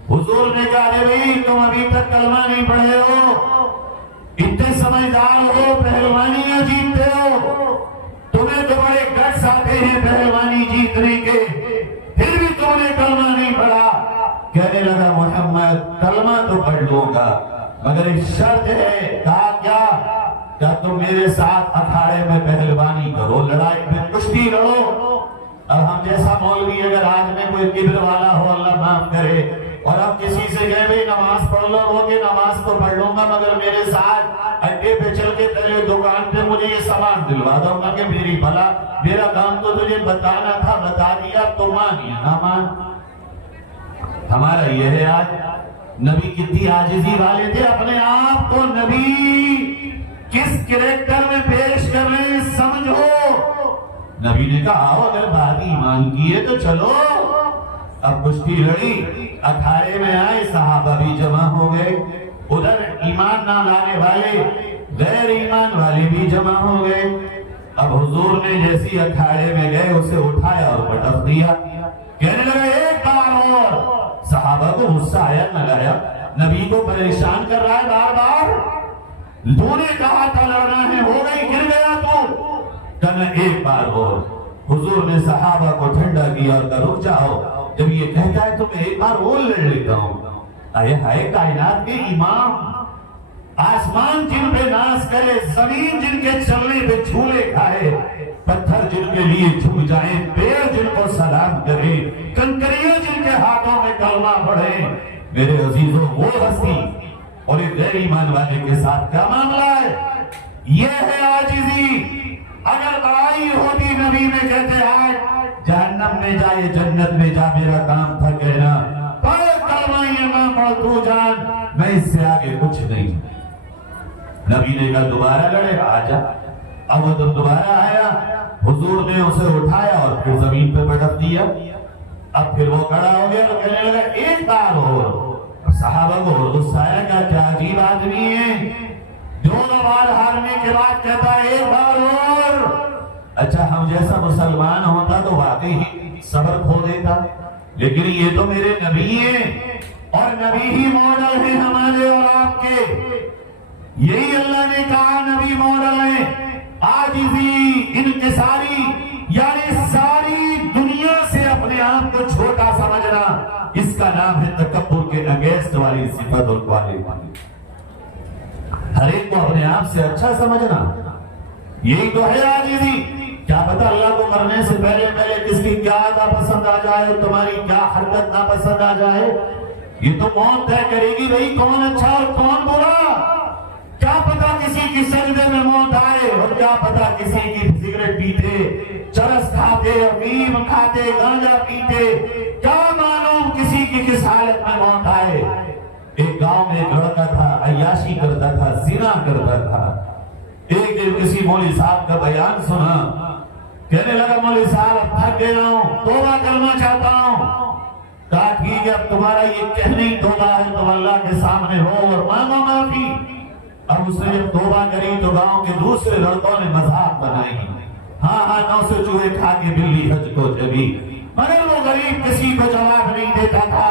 حضور نے کہا بھائی تم ابھی تک کلمہ نہیں پڑھے ہو، اتنے سمجھدار ہو، پہلوانیاں جیتتے ہو، تمہیں تو بڑے گٹس آتے ہیں پہلوانی جیتنے کے، پھر بھی تم نے کلمہ نہیں پڑھا. کہنے لگا محمد کلمہ تو پڑھ لوں گا مگر ایک شرط ہے. کہا کیا تم میرے ساتھ اکھاڑے میں پہلوانی کرو، لڑائی میں کشتی لڑو. اب ہم جیسا مولوی اگر آج میں کوئی کبر والا ہو اللہ معاف کرے اور اب کسی سے کہے بھئی نماز پڑھ لو، وہ کہ نماز تو پڑھ لوں گا مگر میرے ساتھ اڈے پہ چل کے پہلے دکان پہ مجھے یہ سامان دلوا دو کہ میری بھلا میرا کام تو تجھے بتانا تھا بتا دیا تو مان یا نہ مان. ہمارا یہ ہے آج نبی کتنی عاجزی والے تھے, اپنے آپ کو نبی کس کریکٹر میں پیش کر رہے ہیں سمجھو. نبی نے کہا آؤ اگر بات ایمان کی ہے تو چلو. اب کشتی لڑی, اکھاڑے میں آئے, صحابہ بھی جمع ہو گئے, ادھر ایمان نہ لانے والے غیر ایمان والے بھی جمع ہو گئے. اب حضور نے جیسی اکھاڑے میں گئے اسے اٹھایا اور پٹک دیا, کہنے لگا ایک بار اور. صحابہ کو غصہ آیا نہ لایا, نبی کو پریشان کر رہا ہے بار بار. تو نے کہا تھا لڑنا ہے, ہو گئی, گر گیا تو. کہنا ایک بار اور. حضور نے صحابہ کو ٹھنڈا کیا اور کہا رک جاؤ, جب یہ کہتا ہے تو میں ایک بار اور لڑ لیتا ہوں. آئے ہائے کائنات کے امام, آسمان جن پہ ناز کرے, زمین جن کے چلنے پہ جھولے کھائے, پتھر جن کے لیے جھک جائیں, پیڑ جن کو سلام کرے, کنکریاں جن کے ہاتھوں میں کلمہ پڑھے. میرے عزیزوں وہ ہستی اور ایک غیر ایمان والے کے ساتھ کیا معاملہ ہے؟ یہ ہے عاجزی. اگر بڑائی ہوتی نبی میں کہتے آج جہنم میں جا یا جنت میں جا, میرا کام تھا کہنا پڑھ کلمہ یہ نہ پڑھ تو جان, میں اس سے آگے کچھ نہیں. نبی نے کہا دوبارہ لڑے, آجا. اب وہ دوبارہ آیا, حضور نے اسے اٹھایا اور پھر زمین پہ پٹک دیا. اب پھر وہ کھڑا ہو گیا اور کہنے لگا ایک بار اور. صحابہ کو غصہ آیا, کیا عجیب آدمی ہے, دونوں بار ہارنے کے بعد کہتا ہے ایک بار اور. اچھا ہم جیسا مسلمان ہوتا تو واقعی ہی صبر کھو دیتا, لیکن یہ تو میرے نبی ہیں اور نبی ہی ماڈل ہیں ہمارے اور آپ کے. یہی اللہ نے کہا نبی ماڈل ہیں. عاجزی, انکساری, یعنی ساری دنیا سے اپنے آپ کو چھوٹا سمجھنا, اس کا نام ہے تکبر کے اگینسٹ والی صفت اور کوالٹی. ہر ایک کو اپنے آپ سے اچھا سمجھنا, یہی تو ہے عاجزی. کیا پتا اللہ کو مرنے سے پہلے کس کی کیا ناپسند آ جائے, تمہاری کیا حرکت ناپسند آ جائے. یہ تو موت طے کرے گی بھئی کون اچھا اور کون برا. کیا پتا کسی کی سجدے میں موت آئے, اور کیا پتا کسی کی سگریٹ پیتے, چرس کھاتے, افیم کھاتے, گانجا پیتے, کیا معلوم کسی کی کس حالت میں موت آئے. ایک گاؤں میں ایک لڑکا تھا, عیاشی کرتا تھا, زنا کرتا تھا. ایک دن کسی مولوی صاحب کا بیان سنا, کہنے لگا مولوی صاحب اب تھک گیا ہوں, توبہ کرنا چاہتا ہوں. کہا ٹھیک ہے, اب تمہارا یہ کہنے توبہ ہے تو اللہ کے سامنے ہو اور مانگو معافی. اب اس نے جب توبہ کری تو گاؤں کے دوسرے لڑکوں نے مذاق بنائی, ہاں 900 چوہے کھا کے بلی حج کو چلی. مگر وہ غریب کسی کو جواب نہیں دیتا تھا.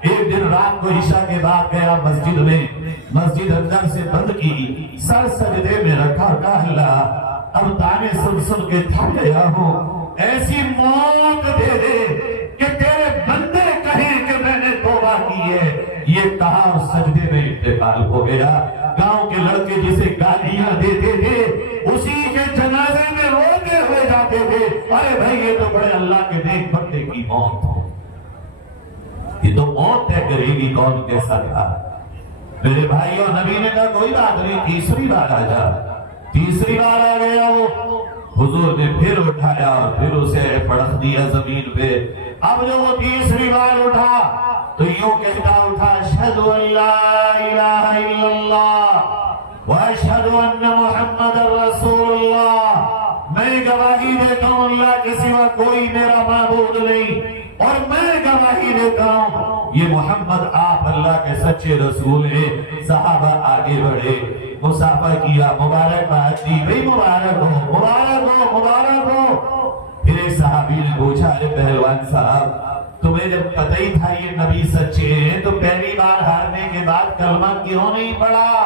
ایک دن رات کو عشاء کے بعد گیا مسجد میں, مسجد اندر سے بند کی, سر سجدے میں رکھا, کہا اللہ اب تانے سن کے تھک گیا ہوں, ایسی موت دے دے کہ تیرے بندے کہیں کہ میں نے توبہ کی ہے. یہ کہا اور سجدے میں انتقال ہو گیا. گاؤں کے لڑکے جسے گالیاں دیتے تھے اسی کے جنازے میں روتے ہوئے جاتے تھے, ارے بھائی یہ تو بڑے اللہ کے نیک بندے کی موت ہے, یہ تو موت طے کرے گی کون کیسا تھا. میرے بھائیوں, نبی نے کہا کوئی بات نہیں, تیسری بار آ جا. تیسری بار آ گیا وہ, حضور نے پھر اٹھایا اور پھر اسے پڑک دیا زمین پہ. اب جو وہ تیسری بار اٹھا تو یوں کہتا اٹھا, اشہد ان لا الہ الا اللہ واشہد ان محمد رسول اللہ. میں گواہی دیتا ہوں اللہ کے سوا کوئی میرا معبود نہیں, اور میں گواہی دیتا ہوں یہ محمد آپ اللہ کے سچے رسول ہیں. صحابہ آگے بڑھے, مصافحہ کیا, مبارکباد دی, بھئی مبارک ہو, مبارک ہو, مبارک ہو. پھر ایک صحابی نے پوچھا, ارے پہلوان صاحب تمہیں جب پتہ ہی تھا یہ نبی سچے ہیں تو پہلی بار ہارنے کے بعد کلمہ کیوں نہیں پڑھا؟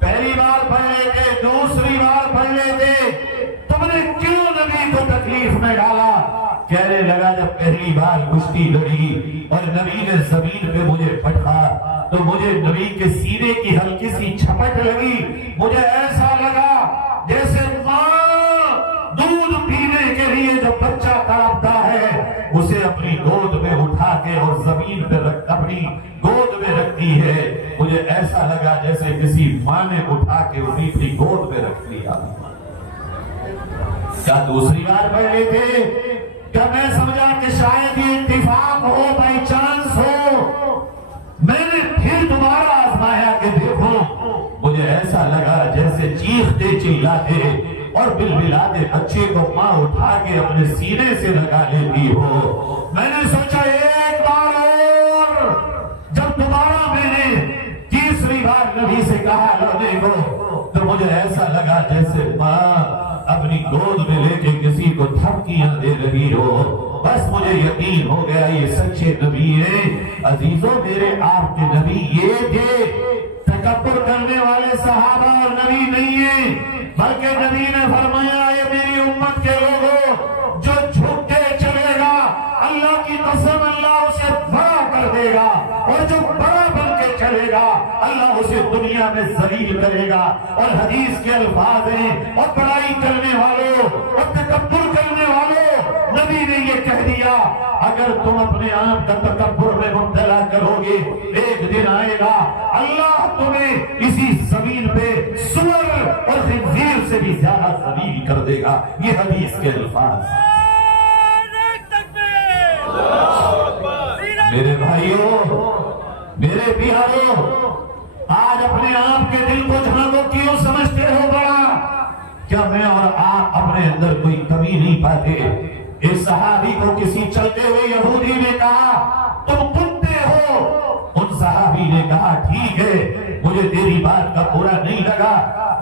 پہلی بار پڑھ لیتے, دوسری بار پڑھ لیتے, تم نے کیوں نبی کو تکلیف میں ڈالا؟ کہنے لگا جب پہلی بار کشتی لڑی اور نبی نے زمین پہ مجھے پٹکا تو مجھے نبی کے سینے کی ہلکی سی چھپٹ لگی. مجھے ایسا لگا جیسے ماں دودھ پینے کے لیے جو بچہ تڑپتا ہے اسے اپنی گود میں اٹھا کے اور زمین پہ اپنی گود میں رکھتی ہے. مجھے ایسا لگا جیسے کسی ماں نے اٹھا کیا دوسری بار پڑھ لیتے؟ کیا میں سمجھا کہ شاید یہ اتفاق ہو، بائی چانس ہو؟ میں نے پھر دوبارہ آزمایا کہ دیکھو، مجھے ایسا لگا جیسے چیختے چلاتے اور بلبلاتے بچے کو ماں اٹھا کے اپنے سینے سے لگا لیتی ہو۔ میں نے سوچا ایک بار اور، جب دوبارہ میں نے تیسری بار نبی سے کہا لڑنے کو، تو مجھے ایسا لگا جیسے ماں اپنی گود میں لے کے کسی کو دھمکیاں دے رہی ہو۔ بس مجھے یقین ہو گیا یہ سچے نبی ہیں۔ عزیزوں، میرے آپ کے نبی یہ تھے، تکبر کرنے والے صحابہ اور نبی نہیں ہیں، بلکہ نبی نے فرمایا یہ میری امت کے لوگوں، جو جھک کے چلے گا اللہ کی قسم اللہ اسے بڑا کر دے گا، اور جو بڑا بن کے چلے گا اللہ اسے دنیا میں ذلیل کرے گا۔ اور حدیث کے الفاظ ہیں، اور بڑائی کرنے والوں اور تکبر کرنے والوں، نبی نے یہ کہہ دیا اگر تم اپنے آپ کا تکبر میں مبتلا کرو گے، ایک دن آئے گا اللہ تمہیں اسی زمین پہ سور اور خنزیر سے بھی زیادہ ذلیل کر دے گا۔ یہ حدیث کے الفاظ۔ میرے بھائیوں، میرے پیاروں، آج اپنے آپ کے دل کو جھانکو، کیوں سمجھتے ہو بڑا؟ کیا میں اور آپ اپنے اندر کوئی کمی نہیں پاتے؟ اس صحابی کو کسی چلتے ہوئے یہودی نے کہا تم کتے ہو۔ ان صحابی نے کہا ٹھیک ہے، مجھے تیری بات کا برا نہیں لگا،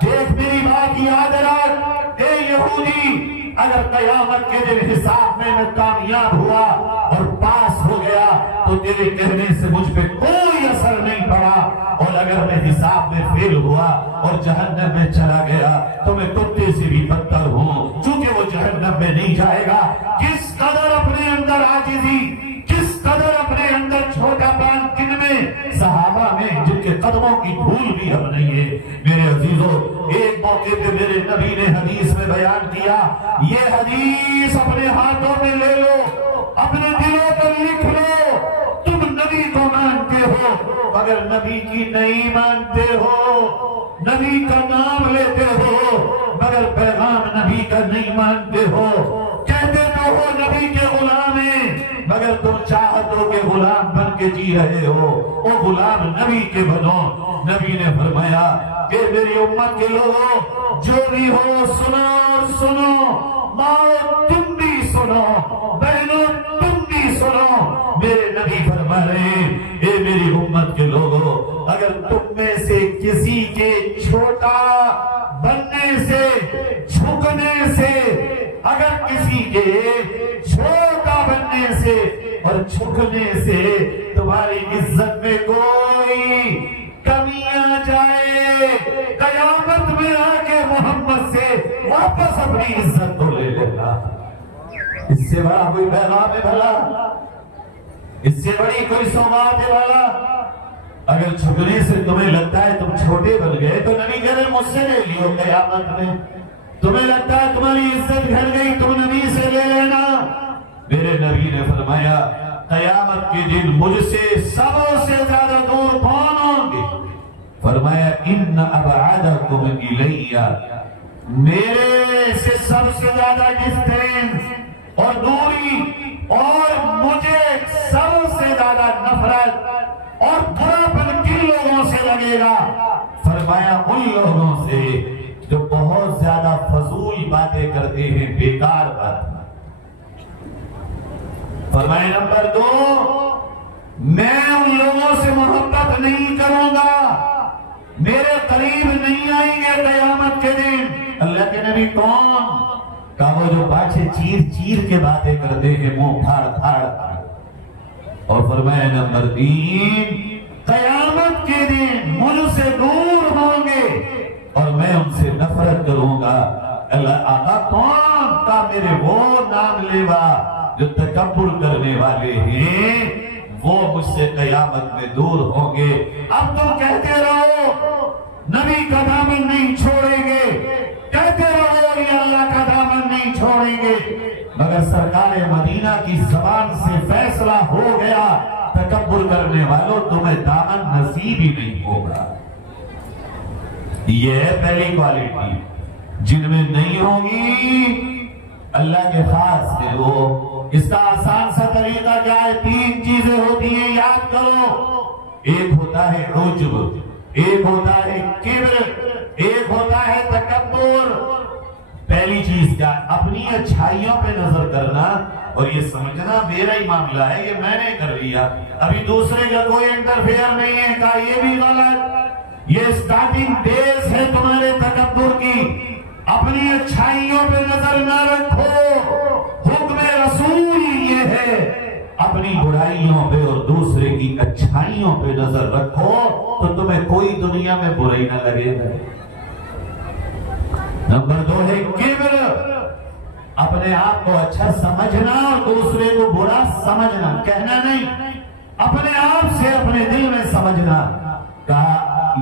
دیکھ میری بات یاد رکھ، اے یہودی، اگر قیامت کے دن حساب میں کامیاب ہوا اور پاس ہو گیا تو تیرے کہنے سے مجھ پہ کوئی اثر نہیں پڑا، اور اگر میں حساب میں فیل ہوا اور جہنم میں چلا گیا تو میں کتے سے بھی بدتر ہوں، چونکہ وہ جہنم میں نہیں جائے گا۔ کس قدر اپنے اندر عاجزی، کس قدر اپنے اندر چھوٹا پان، کن میں؟ صحابہ میں، جن کے قدموں کی دھول بھی اب نہیں ہے۔ میرے عزیزوں، ایک موقع پہ میرے نبی نے حدیث میں بیان کیا، یہ حدیث اپنے ہاتھوں میں لے لو، اپنے دلوں پر لکھ لو، تم نبی کو مانتے ہو مگر نبی کی نہیں مانتے ہو، نبی کا نام لیتے ہو مگر پیغام نبی کا نہیں مانتے ہو، کہتے تو ہو نبی کے غلام ہیں مگر تم چاہتوں کے غلام بن کے جی رہے ہو، وہ غلام نبی کے بنو۔ نبی نے فرمایا کہ میری امت کے لوگوں، جو بھی ہو سنو اور سنو، ماں تم بھی سنو، بہنوں تم بھی سنو۔ میرے نبی فرما رہے ہیں اے میری امت کے لوگوں، اگر تم میں سے کسی کے چھوٹا بننے سے، جھکنے سے، اگر کسی کے چھوٹا بننے سے اور جھکنے سے تمہاری عزت میں کوئی کمی آ جائے، قیامت میں آ کے محمد سے واپس اپنی عزت کو لے لینا۔ اس سے بڑا کوئی پیغام ہے بھلا؟ اس سے بڑی کوئی سوغات ہے بھلا؟ اگر جھکنے سے تمہیں لگتا ہے تم چھوٹے بن گئے تو نبی کہہ رہے مجھ سے لے لیو قیامت میں، تمہیں لگتا ہے تمہاری عزت گھٹ گئی تم نبی سے لے لینا۔ میرے نبی نے فرمایا قیامت کے دن مجھ سے سب سے زیادہ دور کون ہوں گے؟ فرمایا ان ابعدکم الی، میرے سے سب سے زیادہ ڈسٹینس اور دوری اور مجھے سب سے زیادہ نفرت اور براپن کن لوگوں سے لگے گا؟ فرمایا ان لوگوں سے جو بہت زیادہ فضول باتیں کرتے ہیں، بیکار باتیں۔ فرمایا نمبر 2، میں ان لوگوں سے محبت نہیں کروں گا، میرے قریب نہیں آئیں گے قیامت کے دن۔ اللہ کے نبی کون؟ کہا وہ جو پاچھے چیر چیر کے باتیں کرتے ہیں، منہ پھاڑ پھاڑ۔ اور فرمایا نمبر 3، قیامت کے دن مجھ سے دور ہوں گے اور میں ان سے نفرت کروں گا۔ اللہ آقا کون؟ کا میرے وہ نام لیوا جو تکبر کرنے والے ہیں، وہ مجھ سے قیامت میں دور ہوں گے۔ اب تم کہتے رہو نبی کا دامن نہیں چھوڑیں گے، کہتے رہو یہ اللہ کا دامن نہیں چھوڑیں گے، مگر سرکار مدینہ کی زبان سے فیصلہ ہو گیا تکبر کرنے والوں تمہیں دامن نصیب ہی نہیں ہوگا۔ یہ ہے پہلی کوالٹی۔ جن میں نہیں ہوگی اللہ کے خاص کے وہ. اس کا آسان سا طریقہ کیا ہے؟ 3 چیزیں ہوتی ہیں، یاد کرو. ایک ہوتا ہے عجب، ایک ہوتا ہے کبر، ایک ہوتا ہے تکبر. پہلی چیز کیا؟ اپنی اچھائیوں پہ نظر کرنا اور یہ سمجھنا میرا ہی معاملہ ہے، یہ میں نے کر لیا، ابھی دوسرے کا کوئی انٹرفیئر نہیں ہے. کہا یہ بھی غلط. یہ سٹارٹنگ ڈیز ہے تمہارے تکبر کی. اپنی اچھائیوں پہ نظر نہ رکھو. حکم رسول یہ ہے اپنی برائیوں پہ اور دوسرے کی اچھائیوں پہ نظر رکھو تو تمہیں کوئی دنیا میں برائی نہ لگے گا. نمبر 2 ہے کبر، اپنے آپ کو اچھا سمجھنا اور دوسرے کو برا سمجھنا. کہنا نہیں، اپنے آپ سے اپنے دل میں سمجھنا. کہا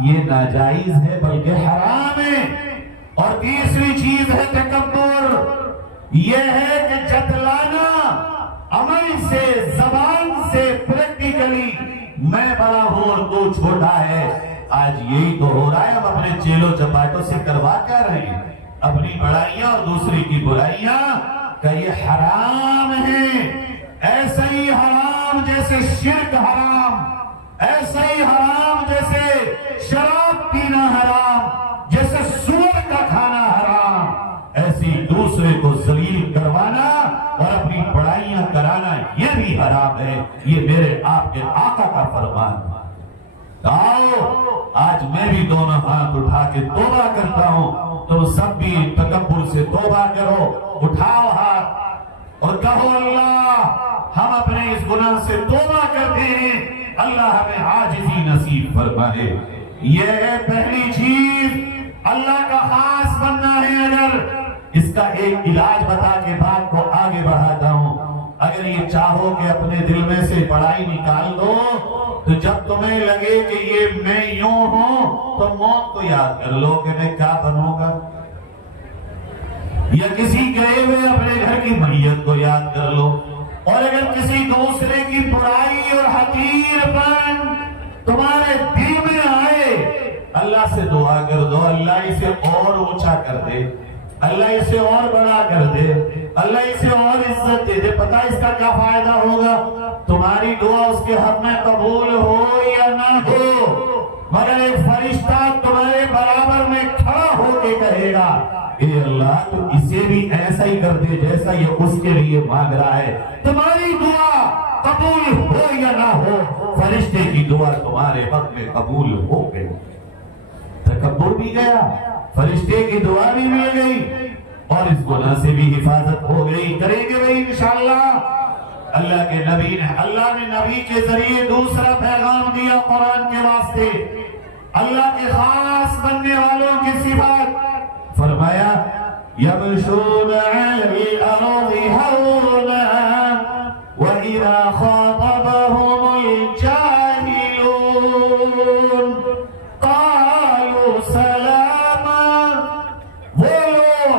یہ ناجائز ہے بلکہ حرام ہے. اور تیسری چیز ہے تکبر، یہ ہے کہ جتلانا عمل سے، زبان سے، پریکٹیکلی میں بڑا ہوں اور تو چھوٹا ہے. آج یہی تو ہو رہا ہے. ہم اپنے چیلوں چپاٹوں سے کروا کیا رہے ہیں؟ اپنی بڑائیاں اور دوسری کی برائیاں. کہ یہ حرام ہے، ایسا ہی حرام جیسے شرک حرام، ایسا ہی حرام جیسے شراب پینا حرام، جیسے سور کا کھانا حرام، ایسی دوسرے کو ذلیل کروانا اور اپنی بڑائیاں کرانا یہ بھی حرام ہے. یہ میرے آپ کے آقا کا فرمان. آؤ آج میں بھی دونوں ہاتھ اٹھا کے توبہ کرتا ہوں، تم سب بھی تکبر سے توبہ کرو. اٹھاؤ ہاتھ اور کہو اللہ ہم اپنے اس گناہ سے توبہ کرتے ہیں، اللہ ہمیں عاجزی نصیب فرمائے. یہ ہے پہلی چیز، اللہ کا خاص بننا ہے. اگر اس کا ایک علاج بتا کے بات کو آگے بڑھاتا ہوں. اگر یہ چاہو کہ اپنے دل میں سے بڑائی نکال دو تو جب تمہیں لگے کہ یہ میں یوں ہوں تو موت کو یاد کر لو کہ میں کیا بنوں گا، یا کسی گئے ہوئے اپنے گھر کی میت کو یاد کر لو. اور اگر کسی دوسرے کی برائی اور حقیر پن تمہارے دل میں آئے، اللہ سے دعا کر دو اللہ اسے اور اونچا کر دے، اللہ اسے اور بڑا کر دے، اللہ اسے اور عزت دے دے. پتہ اس کا کیا فائدہ ہوگا؟ تمہاری دعا اس کے حق میں قبول ہو یا نہ ہو، مگر ایک فرشتہ تمہارے برابر میں کھڑا ہو کے کہے گا اے اللہ تو اسے بھی ایسا ہی کر دے جیسا یہ اس کے لیے مانگ رہا ہے. تمہاری دعا قبول ہو یا نہ ہو، فرشتے کی دعا تمہارے حق میں قبول ہو گئی. تکبر بھی گیا، فرشتے کی دعا بھی مل گئی اور اس گناہ سے بھی حفاظت ہو گئی. کریں گے بھائی انشاءاللہ. اللہ کے نبی نے، اللہ نے نبی کے ذریعے دوسرا پیغام دیا قرآن کے واسطے. اللہ کے خاص بننے والوں کی صفات فرمایا یمشون علی الارض ہونا وَإِذَا خَاطَبَهُمُ الْجَاهِلُونَ قَالُوا سَلَامًا. وہ لوگ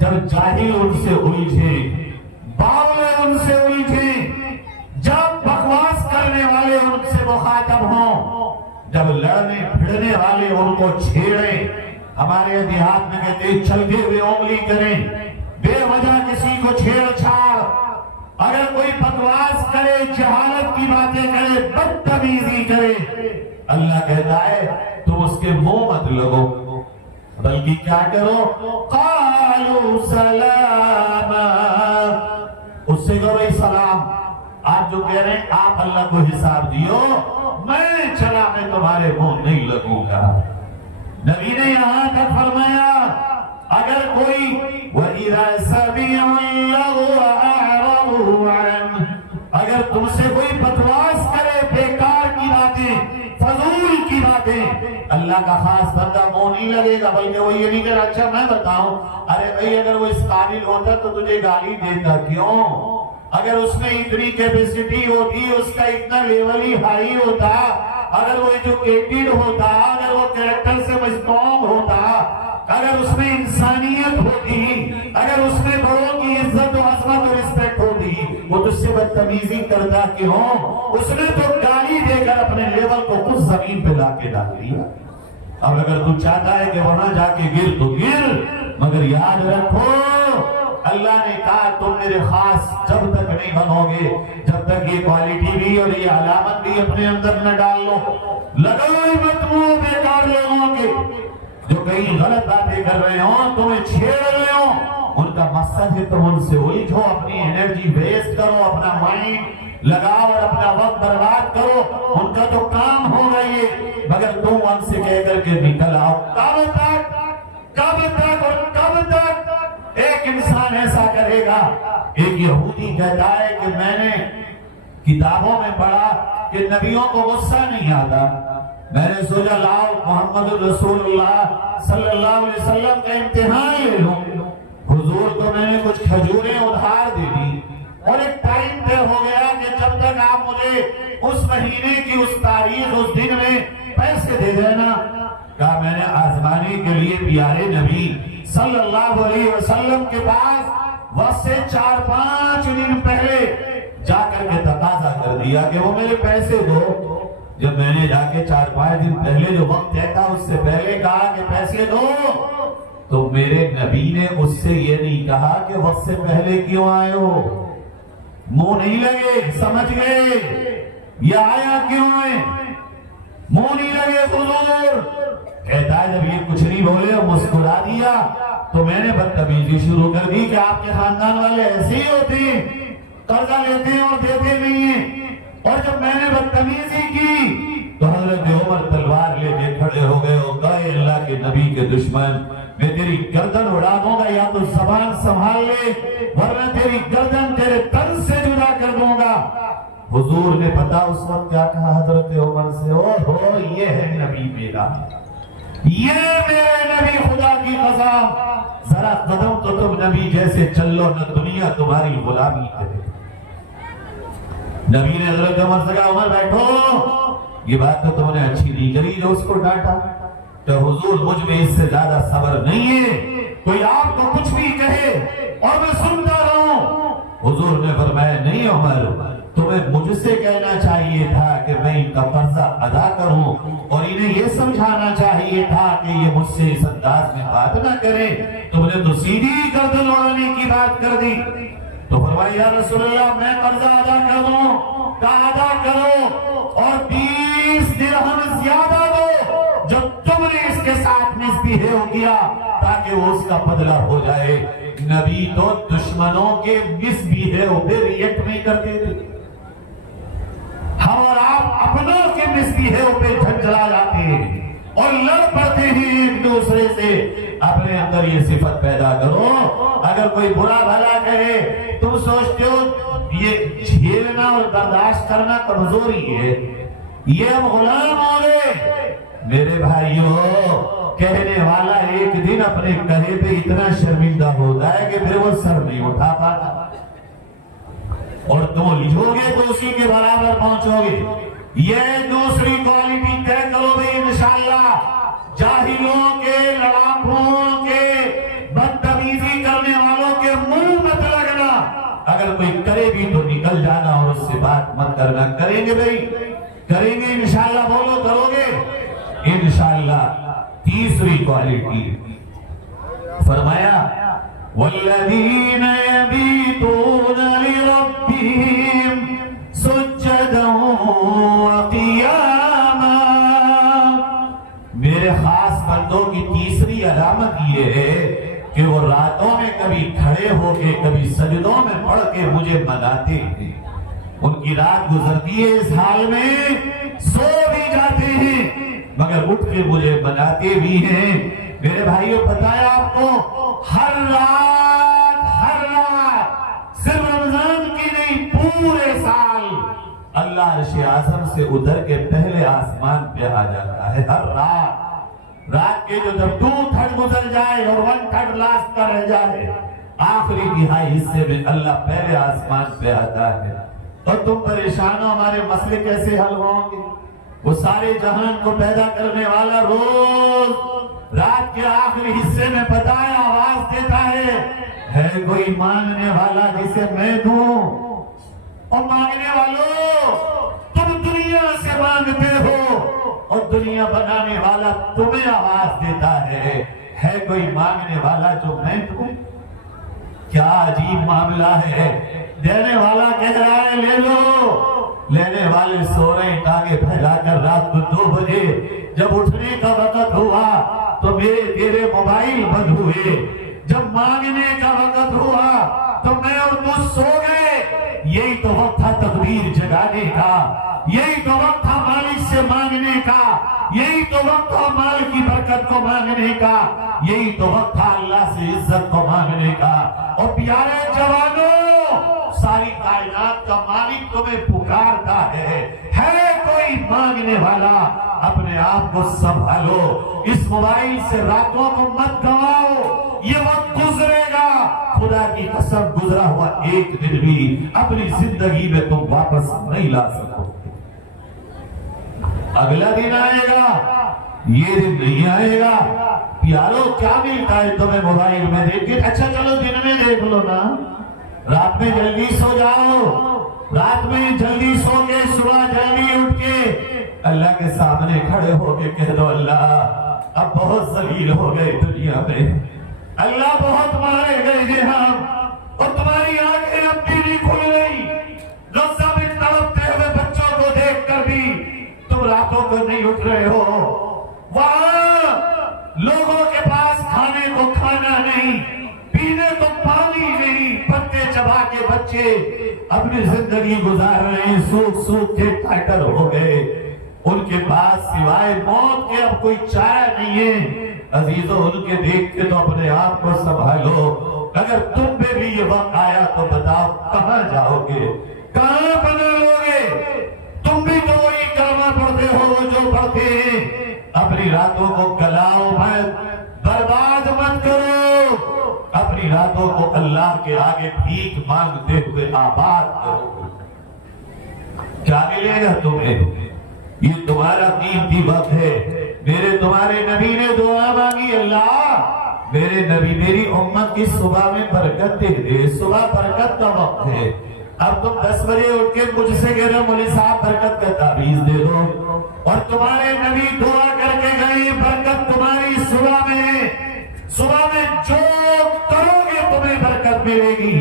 جب جاہل ان سے الجھے، باولے ان سے الجھے، جب بکواس کرنے والے ان سے مخاطب ہوں، جب لڑنے پھڑنے والے ان کو چھیڑیں. ہمارے دیہات میں کہتے ہیں چلتے ہوئے انگلی کریں، بے وجہ کسی کو چھیڑ چھاڑ، اگر کوئی بکواس کرے، جہالت کی باتیں کرے، بدتمیزی کرے، اللہ کہتا ہے تم اس کے منہ مت لگو، بلکہ کیا کرو؟ قالوا سلاما. اس سے کرو سلام. آپ جو کہہ رہے ہیں آپ اللہ کو حساب دیو، میں چلا میں تمہارے منہ نہیں لگوں گا. نبی نے یہاں تک فرمایا اگر کوئی وَإِذَا سَمِعُوا اللَّغْوَ أَعْرَضُوا عَنْهُ، اگر تم سے کوئی بکواس کرے، بیکار کی باتیں، فضول کی باتیں، اللہ کا خاص بندہ منہ نہیں لگے گا، بلکہ وہ یہ نہیں کہا اچھا میں بتاؤں، ارے بھائی اگر وہ اس قابل ہوتا تو تجھے گالی دیتا کیوں؟ اگر اس میں اتنی کیپیسٹی ہوتی، اس کا اتنا لیول ہی ہائی ہوتا، اگر وہ ایجوکیٹڈ ہوتا، اگر وہ کریکٹر سے اسٹرانگ ہوتا، اگر اس میں انسانیت ہوتی، اگر اس میں بڑوں کی عزت و عظمت و رسپیکٹ ہوتی، وہ تجھ سے بدتمیزی کرتا کیوں؟ اس نے تو گالی دے کر اپنے لیول کو کچھ زمین پہ لا کے ڈال دیا. اب اگر تو چاہتا ہے کہ وہاں جا کے گر تو گر، مگر یاد رکھو اللہ نے کہا تم میرے خاص جب تک نہیں بنو گے جب تک یہ کوالٹی بھی اور یہ علامت بھی اپنے اندر نہ ڈال لو. لگاؤ مت منہ بیکار لوگوں کے جو کہیں غلط باتیں کر رہے ہوں تمہیں چھیڑ رہے ہوں ان کا مقصد ہے تم ان سے الجھو, اپنی انرجی ویسٹ کرو, اپنا مائنڈ لگاؤ اور اپنا وقت برباد کرو. ان کا تو کام ہوگا یہ, مگر تم ان سے کہہ کر کے نکل آؤ. کب تک ایک انسان ایسا کرے گا. ایک یہودی کہتا ہے کہ میں نے کتابوں میں پڑھا کہ نبیوں کو غصہ نہیں آتا. میں نے سوچا لاؤ محمد رسول اللہ صلی اللہ علیہ وسلم کا امتحان لے لوں. حضور کو میں نے کچھ کھجوریں ادھار دے دی اور ایک ٹائم طے ہو گیا کہ جب تک آپ مجھے اس مہینے کی اس تاریخ اس دن میں پیسے دے دینا. کہا میں نے آزمانے کے لیے پیارے نبی صلی اللہ علیہ وسلم کے پاس وقت سے 4-5 دن پہلے جا کر کے تقاضا کر دیا کہ وہ میرے پیسے دو. جب میں نے جا کے 4-5 دن پہلے جو وقت طے تھا اس سے پہلے کہا کہ پیسے دو تو میرے نبی نے اس سے یہ نہیں کہا کہ وقت سے پہلے کیوں آئے ہو. منہ نہیں لگے, سمجھ گئے یہ آیا کیوں ہے, منہ نہیں لگے. حضور کہتا ہے جب یہ کچھ نہیں بولے اور مسکرا دیا تو میں نے بدتمیزی شروع کر دی کہ آپ کے خاندان والے ایسے ہی ہوتے ہیں, قرضہ لیتے ہیں اور دیتے نہیں ہیں. اور جب میں نے بدتمیزی کی تو حضرت عمر تلوار لے کے کھڑے ہو گئے اور کہے اللہ کے نبی کے دشمن میں تیری گردن اڑا دوں گا, یا تو زبان سنبھال لے ورنہ تیری گردن تیرے تن سے جدا کر دوں گا. حضور نے پتا اس وقت کیا کہا حضرت عمر سے, او ہو یہ ہے نبی میرا, یہ میرے نبی خدا کی قسم, ذرا قدم تو تم نبی جیسے چل لو نہ دنیا تمہاری غلامی کرے. نبی نے حضرت عمر سے کہا عمر بیٹھو, یہ بات تو تم نے اچھی نہیں کری جو اس کو ڈانٹا. تو حضور مجھ میں اس سے زیادہ صبر نہیں ہے, کوئی آپ کو کچھ بھی کہے اور میں سنتا رہوں. حضور نے فرمایا نہیں عمر, تمہیں مجھ سے کہنا چاہیے تھا کہ میں ان کا قرضہ ادا کروں اور انہیں یہ سمجھانا چاہیے تھا کہ یہ مجھ سے اس انداز میں بات نہ کرے. تم نے تو سیدھی گردن اڑانے کی بات کر دی. تو فرمایا یا رسول اللہ میں قرضہ ادا کر دوں. کہا ادا کرو اور 20 درہم زیادہ دو جب تم نے اس کے ساتھ مسبیہیو کیا تاکہ وہ اس کا بدلہ ہو جائے. نبی تو دشمنوں کے مسبیہیو پہ ریئیکٹ نہیں کرتے تھے. ہم اور آپ اپنوں کے مسبیہیو پہ جھنجھلا جاتے ہیں اور لڑ پڑتے ہیں ایک دوسرے سے. اپنے اندر یہ صفت پیدا کرو. اگر کوئی برا بھلا کہے تم سوچتے ہو یہ جھیلنا اور برداشت کرنا کمزوری ہے, یہ ہم غلام ہو گئے. میرے بھائیو کہنے والا ایک دن اپنے کہے پہ اتنا شرمندہ ہوتا ہے کہ پھر وہ سر نہیں اٹھا پاتا اور تم لکھو گے تو اسی کے برابر پہنچو گے. یہ دوسری کوالٹی طے کرو بھی انشاءاللہ. جاہلوں کے, لڑاکوں کے, بدتمیزی کرنے والوں کے منہ مت لگنا. اگر کوئی کرے بھی تو نکل جانا اور اس سے بات مت کرنا. کریں گے بھائی, کریں گے انشاءاللہ, بولو کرو گے انشاءاللہ. تیسری کوالٹی فرمایا والذین یبیتون لربہم سجدا وقیاما. میرے خاص بندوں کی تیسری علامت یہ ہے کہ وہ راتوں میں کبھی کھڑے ہو کے کبھی سجدوں میں پڑھ کے مجھے مناتے ہیں. ان کی رات گزرتی ہے اس حال میں, سو بھی جاتے ہیں مگر اٹھ کے مجھے مناتے بھی ہیں. میرے بھائیوں بتایا آپ کو ہر رات صرف رمضان کی نہیں پورے سال اللہ عرش اعظم سے اتر کے پہلے آسمان پہ آ جاتا ہے. ہر رات کے جو جب 2/3 گزر جائے اور 1/3 لاسٹ کا رہ جائے آخری تہائی حصے میں اللہ پہلے آسمان پہ آتا ہے. اور تم پریشان ہو ہمارے مسئلے کیسے حل ہوں گے. وہ سارے جہان کو پیدا کرنے والا روز رات کے آخری حصے میں بتایا آواز دیتا ہے کوئی مانگنے والا جسے میں دوں. اور مانگنے والوں تم دنیا سے مانگتے ہو اور دنیا بنانے والا تمہیں آواز دیتا ہے ہے کوئی مانگنے والا جو میں دوں؟ کیا عجیب معاملہ ہے، دینے والا کہہ رہا ہے لے لو، لینے والے سو رہے ٹانگے پھیلا کر رات کو 2 بجے جب اٹھنے کا وقت ہوا تو میرے تیرے موبائل بند ہوئے، جب مانگنے کا وقت ہوا تو میں اور تو سو گئے۔ یہی تو وقت تھا تقدیر جگانے کا، یہی تو وقت تھا مالک سے مانگنے کا، یہی تو وقت تھا مال کی برکت کو مانگنے کا، یہی تو وقت تھا اللہ سے عزت کو مانگنے کا۔ اور پیارے جوانوں، ساری کائنات کا مالک تمہیں پکارتا ہے کوئی مانگنے والا؟ اپنے آپ کو سنبھالو، اس موبائل سے راتوں کو مت گواؤ، یہ وقت گزرے گا۔ خدا کی قسم گزرا ہوا ایک دن بھی اپنی زندگی میں تم واپس نہیں لا سکو، اگلا دن آئے گا، یہ دن نہیں آئے گا۔ پیارو کیا ملتا ہے تمہیں موبائل میں دیکھ کے؟ اچھا چلو دن میں دیکھ لو نا، رات میں جلدی سو جاؤ، رات میں جلدی سو کے صبح جلدی اٹھ کے اللہ کے سامنے کھڑے ہو کے کہہ دو اللہ اب بہت ذلیل ہو گئے دنیا میں، اللہ بہت مارے گئے ہیں ہم، اور تمہاری آنکھیں اب بھی نہیں کھل رہی۔ غزہ میں تڑپتے ہوئے بچوں کو دیکھ کر بھی تم راتوں کو نہیں اٹھ رہے ہو، وہاں لوگوں کے پاس کھانے کو کھانا نہیں، پینے کو پانی نہیں، پتے چبا کے بچے اپنی زندگی گزار رہے ہیں، سوکھ سوکھ کے ٹائٹر ہو گئے، ان کے پاس سوائے موت کے اب کوئی چارہ نہیں ہے۔ عزیزو ان کے دیکھ کے تو اپنے آپ کو سنبھالو، اگر تم پہ بھی یہ وقت آیا تو بتاؤ کہاں جاؤ گے، کہاں پناہ لو گے؟ تم بھی تو وہی کلمہ پڑھتے ہو جو پڑھتے ہیں، اپنی راتوں کو گلاؤ مت، برباد مت کرو، اپنی راتوں کو اللہ کے آگے بھیک مانگتے ہوئے آباد کرو۔ کیا ملے گا تمہیں؟ یہ تمہارا قیمتی وقت ہے۔ میرے تمہارے نبی نے دعا مانگی، اللہ میرے نبی میری امت کی صبح میں برکت دے دے، صبح برکت کا وقت ہے۔ اب تم 10 بجے اٹھ کے مجھ سے کہہ رہے ہو مولوی صاحب برکت کا تعویذ دے دو، اور تمہارے نبی دعا کر کے گئے برکت تمہاری صبح میں جو کرو گے تمہیں برکت ملے گی۔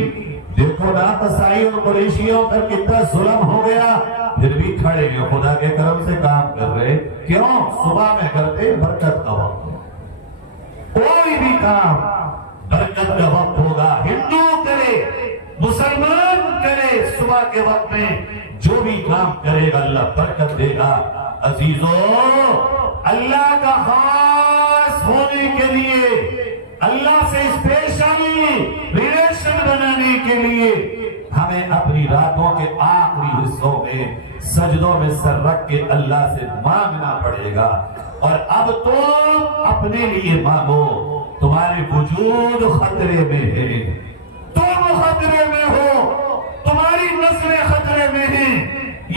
دیکھو نا قصائی اور قریشیوں پر کتنا ظلم ہو گیا، پھر بھی کھڑے ہیں خدا کے کرم سے کام کر رہے، کیوں؟ صبح میں کرتے برکت کا وقت ہے، کوئی بھی کام برکت کا وقت ہوگا، ہندو کرے مسلمان کرے، صبح کے وقت میں جو بھی کام کرے گا اللہ برکت دے گا۔ عزیزو اللہ کا خاص ہونے کے لیے، اللہ سے اسپیشلی ریلیشن بنانے کے لیے ہمیں اپنی راتوں کے آخری حصوں میں سجدوں میں سر رکھ کے اللہ سے مانگنا پڑے گا۔ اور اب تم اپنے لیے مانگو، تمہارے وجود خطرے میں ہے، تم خطرے میں ہو، تمہاری نسلیں خطرے میں ہیں۔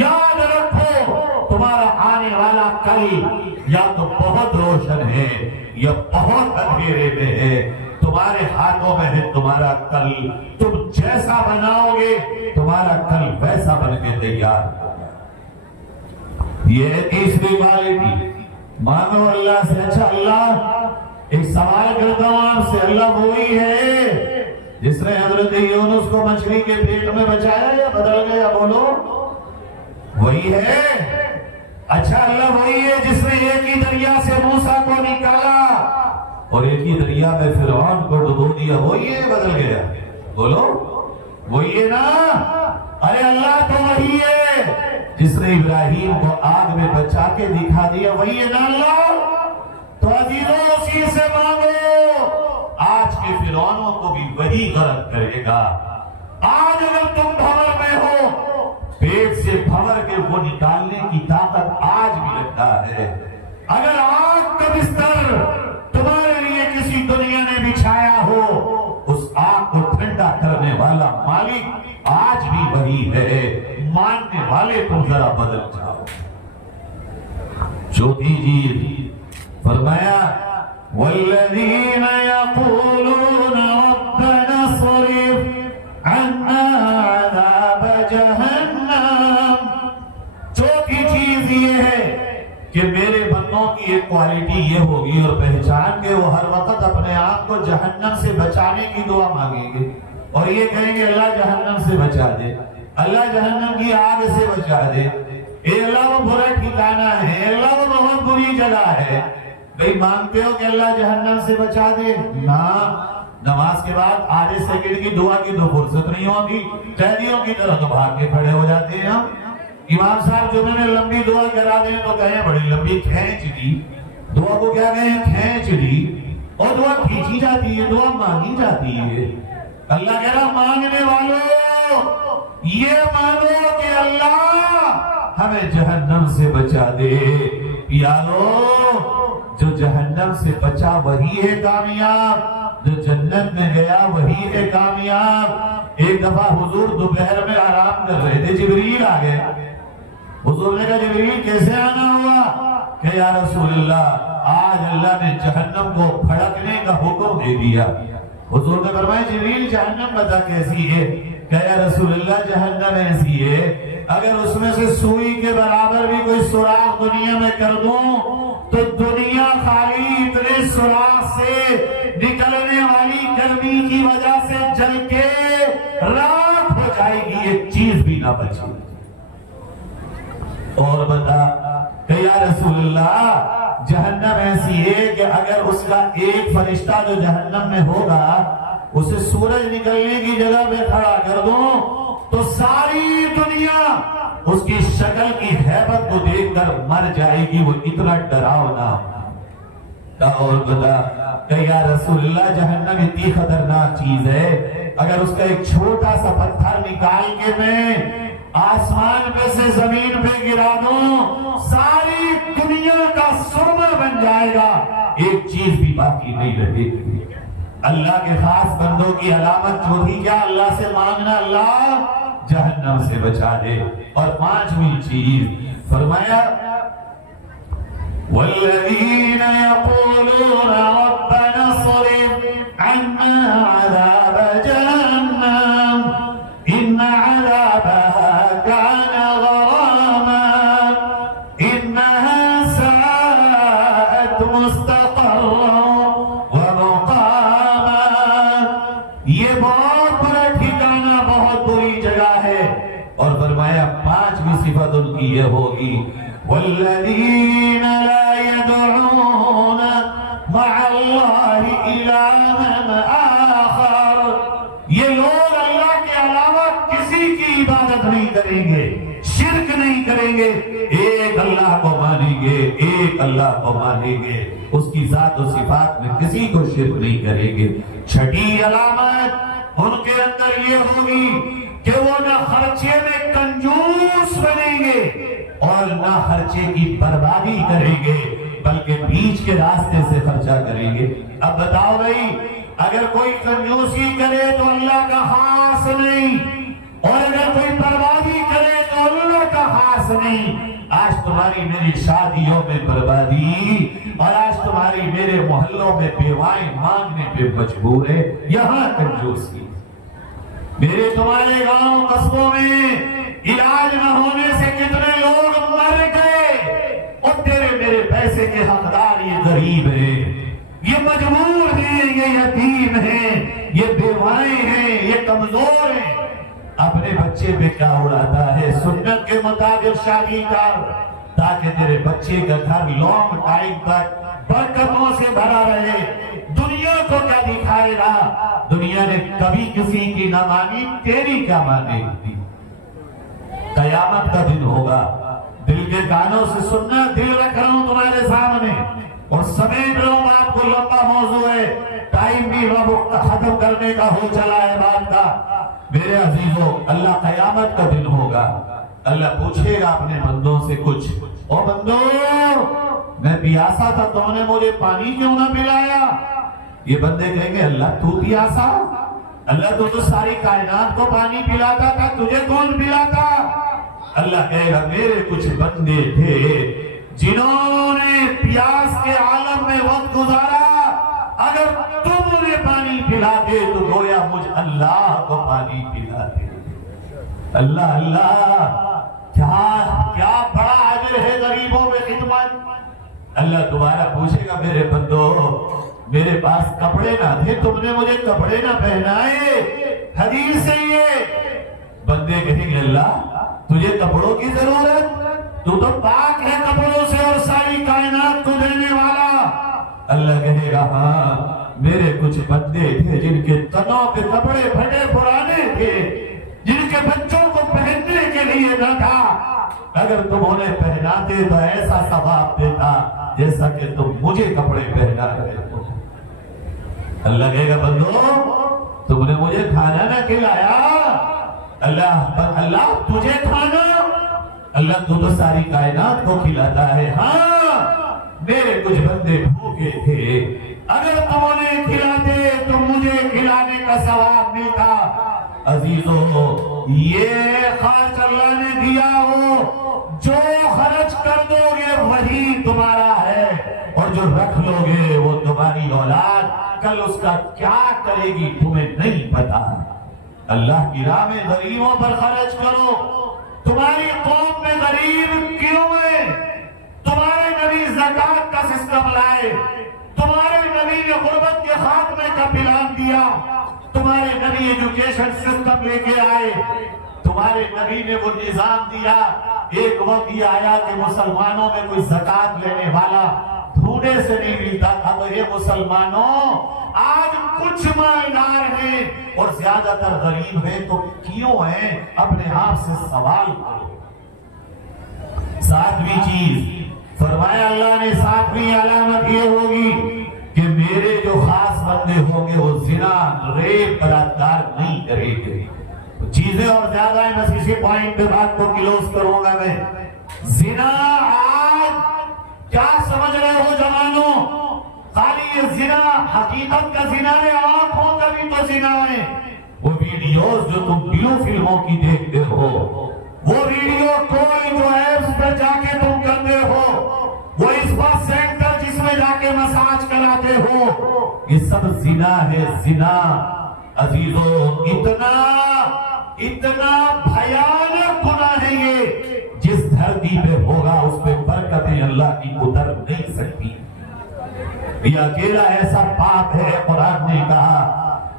یاد رکھو تمہارا آنے والا کل یا تو بہت روشن ہے یا بہت اندھیرے میں ہے، تمہارے ہاتھوں میں ہے تمہارا کل، تم جیسا بناؤ گے تمہارا کل ویسا بن کے تیار۔ یہ ہے تیسری والے کی، مانگو اللہ سے۔ اچھا اللہ ایک سوال کرتا ہوں آپ سے، اللہ وہی ہے جس نے حضرت یونس کو مچھلی کے پیٹ میں بچایا یا بدل گیا؟ بولو وہی ہے۔ اچھا اللہ وہی ہے جس نے ایک ہی دریا سے موسیٰ کو نکالا اور ایک ہی دریا میں فرعون کو ڈبو دیا، وہی ہے بدل گیا؟ بولو وہی ہے نا؟ ارے اللہ تو وہی ہے جس نے ابراہیم کو آگ میں بچا کے دکھا دیا، وہی ہے نا اللہ؟ تو عزیزوں اسی سے مانگو، آج کے فرعونوں کو بھی وہی غرق کرے گا۔ آج اگر تم بھور میں ہو، پیٹ سے بھور کے وہ نکالنے کی طاقت آج بھی رکھتا ہے۔ اگر آگ کا بستر تمہارے لیے کسی دنیا نے بچھایا ہو، اس آگ کو ٹھنڈا کرنے والا مالک آج بھی وہی ہے۔ ماننے والے تم ذرا بدل جاؤ۔ چوتھی چیز فرمایا والذین یقولون ربنا اصرف عنا عذاب جہنم۔ چوتھی چیز یہ ہے کہ میرے بندوں کی ایک کوالٹی یہ ہوگی اور پہچان کے وہ ہر وقت اپنے آپ کو جہنم سے بچانے کی دعا مانگیں گے اور یہ کہیں گے اللہ جہنم سے بچا دے، اللہ جہنم کی آگ سے بچا دے، اے اللہ وہ برا ٹھکانہ ہے، اللہ وہ بہت بری جگہ ہے۔ بھئی مانگتے ہو کہ اللہ جہنم سے بچا دے؟ نا، نماز کے بعد آدھے سیکنڈ کی دعا کی تو فرصت نہیں ہوگی، قیدیوں کی طرح تو بھاگ کے کھڑے ہو جاتے ہیں ہم۔ امام صاحب جو میں نے لمبی دعا کرا دیں تو کہیں بڑی لمبی کھینچ دی، دعا کو کیا کہیں کھینچ دی، اور دعا کھینچی جاتی ہے، دعا مانگی جاتی ہے۔ اللہ کہہ رہا مانگنے والوں یہ مانگو کہ اللہ ہمیں جہنم سے بچا دے۔ یارو جو جہنم سے بچا وہی ہے کامیاب، جو جنت میں گیا وہی ہے کامیاب۔ ایک دفعہ حضور دوپہر میں آرام کر رہے تھے، جبریل آ گئے۔ حضور نے کہا جبریل کیسے آنا ہوا؟ کہ یا رسول اللہ آج اللہ نے جہنم کو پھڑکنے کا حکم دے دیا۔ حضور نے فرمایا جبریل جہنم بتا کیسی ہے؟ کہ یا رسول اللہ جہنم ایسی ہے اگر اس میں سے سوئی کے برابر بھی کوئی سوراخ دنیا میں کر دوں تو دنیا خالی اتنے سوراخ سے نکلنے والی گرمی کی وجہ سے جل کے راکھ ہو جائے گی، ایک چیز بھی نہ بچے۔ اور بتا کہ یا رسول اللہ جہنم ایسی ہے کہ اگر اس کا ایک فرشتہ جو جہنم میں ہوگا اسے سورج نکلنے کی جگہ پہ کھڑا کر دوں تو ساری دنیا اس کی شکل کی ہیبت کو دیکھ کر مر جائے گی، وہ اتنا ڈراؤنا۔ اور بتا کہ یا رسول اللہ جہنم اتنی خطرناک چیز ہے اگر اس کا ایک چھوٹا سا پتھر نکال کے میں آسمان پہ سے زمین پہ گرا دوں ساری دنیا کا سرمہ بن جائے گا، ایک چیز بھی باقی نہیں رہے گی۔ اللہ کے خاص بندوں کی علامت جو تھی کیا؟ اللہ سے مانگنا اللہ جہنم سے بچا دے۔ اور پانچویں چیز فرمایا والذین یقولون ربنا اصرف عنا عذاب جہنم ان عذابها كان غراما انها ساءت مستقرا ومقاما۔ یہ بہت بڑا ٹھکانہ، بہت بری جگہ ہے۔ اور فرمایا پانچویں صفت ان کی یہ ہوگی والذین لا يدعون مع اللہ الہا آخر۔ یہ لوگ اللہ کے علاوہ کسی کی عبادت نہیں کریں گے، شرک نہیں کریں گے، ایک اللہ کو مانیں گے، ایک اللہ کو مانیں گے، اس کی ذات و صفات میں کسی کو شرک نہیں کریں گے۔ چھٹی علامت ان کے اندر یہ ہوگی کہ وہ نہ خرچے میں کنجوس بنیں گے اور نہ خرچے کی بربادی کریں گے بلکہ بیچ کے راستے سے خرچہ کریں گے۔ اب بتاؤ بھائی اگر کوئی کنجوسی کرے تو اللہ کا خاص نہیں، اور اگر کوئی بربادی کرے تو اللہ کا خاص نہیں۔ آج تمہاری میری شادیوں میں بربادی اور آج تمہاری میرے محلوں میں بیوائیں مانگنے پہ مجبور ہے، یہاں کنجوسی۔ میرے تمہارے گاؤں قصبوں میں علاج نہ ہونے سے کتنے لوگ مر گئے، اور تیرے میرے پیسے کے حقدار یہ غریب ہیں، یہ مجبور ہیں، یہ یتیم ہیں، یہ بیوائیں ہیں، یہ کمزور ہیں۔ اپنے بچے پہ کیا اڑاتا ہے؟ سنت کے مطابق شادی کر تاکہ تیرے بچے کا گھر لانگ ٹائم تک برکتوں سے بھرا رہے۔ دنیا کو کیا دکھائے گا؟ دنیا نے کبھی کسی کی نہ مانی، تیری کیا مانے گی؟ قیامت کا دن ہوگا، دل کے کانوں سے سننا، دل رکھ رہا ہوں تمہارے سامنے اور سمیٹ رہا ہوں۔ آپ کو لمبا موضوع ہے، ٹائم بھی وقت ختم کرنے کا ہو چلا ہے بات کا۔ میرے عزیزوں اللہ قیامت کا دن ہوگا، اللہ پوچھے گا اپنے بندوں سے کچھ، او بندو میں پیاسا تھا تو نے مجھے پانی کیوں نہ پلایا؟ یہ بندے کہیں گے اللہ تو پیاسا؟ اللہ تو ساری کائنات کو پانی پلاتا تھا، تجھے کون پلاتا؟ اللہ کہے گا میرے کچھ بندے تھے جنہوں نے پیاس کے عالم میں وقت گزارا، اگر تم انہیں پانی پلاتے تو گویا مجھ اللہ کو پانی پلاتے۔ اللہ اللہ کیا بڑا اجر ہے غریبوں میں خدمت۔ اللہ دوبارہ پوچھے گا میرے بندو میرے پاس کپڑے نہ تھے تم نے مجھے کپڑے نہ پہنائے؟ حدیث ہے یہ۔ بندے کہیں گے اللہ تجھے کپڑوں کی ضرورت، تو پاک ہے کپڑوں سے اور ساری کائنات کو دینے والا۔ اللہ کہے گا ہاں میرے کچھ بندے تھے جن کے تنوں پہ کپڑے پھٹے پرانے تھے، جن کے بچوں کو پہننے کے لیے نہ تھا، اگر تم انہیں پہناتے تو ایسا ثواب دیتا جیسا کہ تم مجھے کپڑے پہنا رہے ہو۔ اللہ کہے گا بندو تم نے مجھے کھانا نہ کھلایا، اللہ تجھے کھانا، اللہ تو ساری کائنات کو کھلاتا ہے۔ ہاں میرے کچھ بندے بھوکے تھے، اگر تم انہیں کھلاتے تو مجھے کھلانے کا ثواب ملتا۔ عزیزو یہ خرچ اللہ نے دیا ہو، جو خرچ کر دو گے وہی تمہارا ہے، اور جو رکھ لو گے وہ تمہاری اولاد کل اس کا کیا کرے گی تمہیں نہیں پتا۔ اللہ کی راہ میں غریبوں پر خرچ کرو۔ تمہاری قوم میں غریب کیوں ہے؟ تمہارے نبی زکات کا سسٹم لائے، تمہارے نبی نے غربت کے خاتمے کا پلان دیا، تمہارے نبی ایجوکیشن سسٹم لے کے آئے، تمہارے نبی نے وہ نظام دیا۔ ایک وقت یہ آیا کہ مسلمانوں میں کوئی زکات لینے والا ڈھونڈے سے نہیں ملتا تھا، تو یہ مسلمانوں آج کچھ مالدار ہیں اور زیادہ تر غریب ہیں، تو کیوں ہیں؟ اپنے آپ سے سوال کرو۔ ساتویں چیز فرمایا اللہ نے، ساتویں علامت یہ ہوگی کہ میرے جو خاص بندے ہوں گے وہ زنا ریپ بلاತ್ಕಾರ نہیں کریں گے۔ چیزیں اور زیادہ ہیں، بس اسی پوائنٹ پہ بات کو کلوز کروں گا میں۔ زنا آج کیا سمجھ رہے ہو جوانوں؟ خالی یہ زنا حقیقت کا زنا ہے، آنکھوں کا بھی تو زنا ہے۔ وہ ویڈیوز جو تم بلو فلموں کی دیکھتے ہو، وہ ویڈیو کوئی جو ایپس پر جا کے تم کرتے ہو، وہ اسپا سینٹر جس میں جا کے مساج کراتے ہو، یہ سب زنا ہے۔ زنا عزیزو اتنا بھیانک گناہ ہے یہ، جس دھرتی پہ ہوگا اس پہ برکتیں اللہ کی اتر نہیں سکتی۔ یہ اکیلا ایسا پاپ ہے، قرآن نے کہا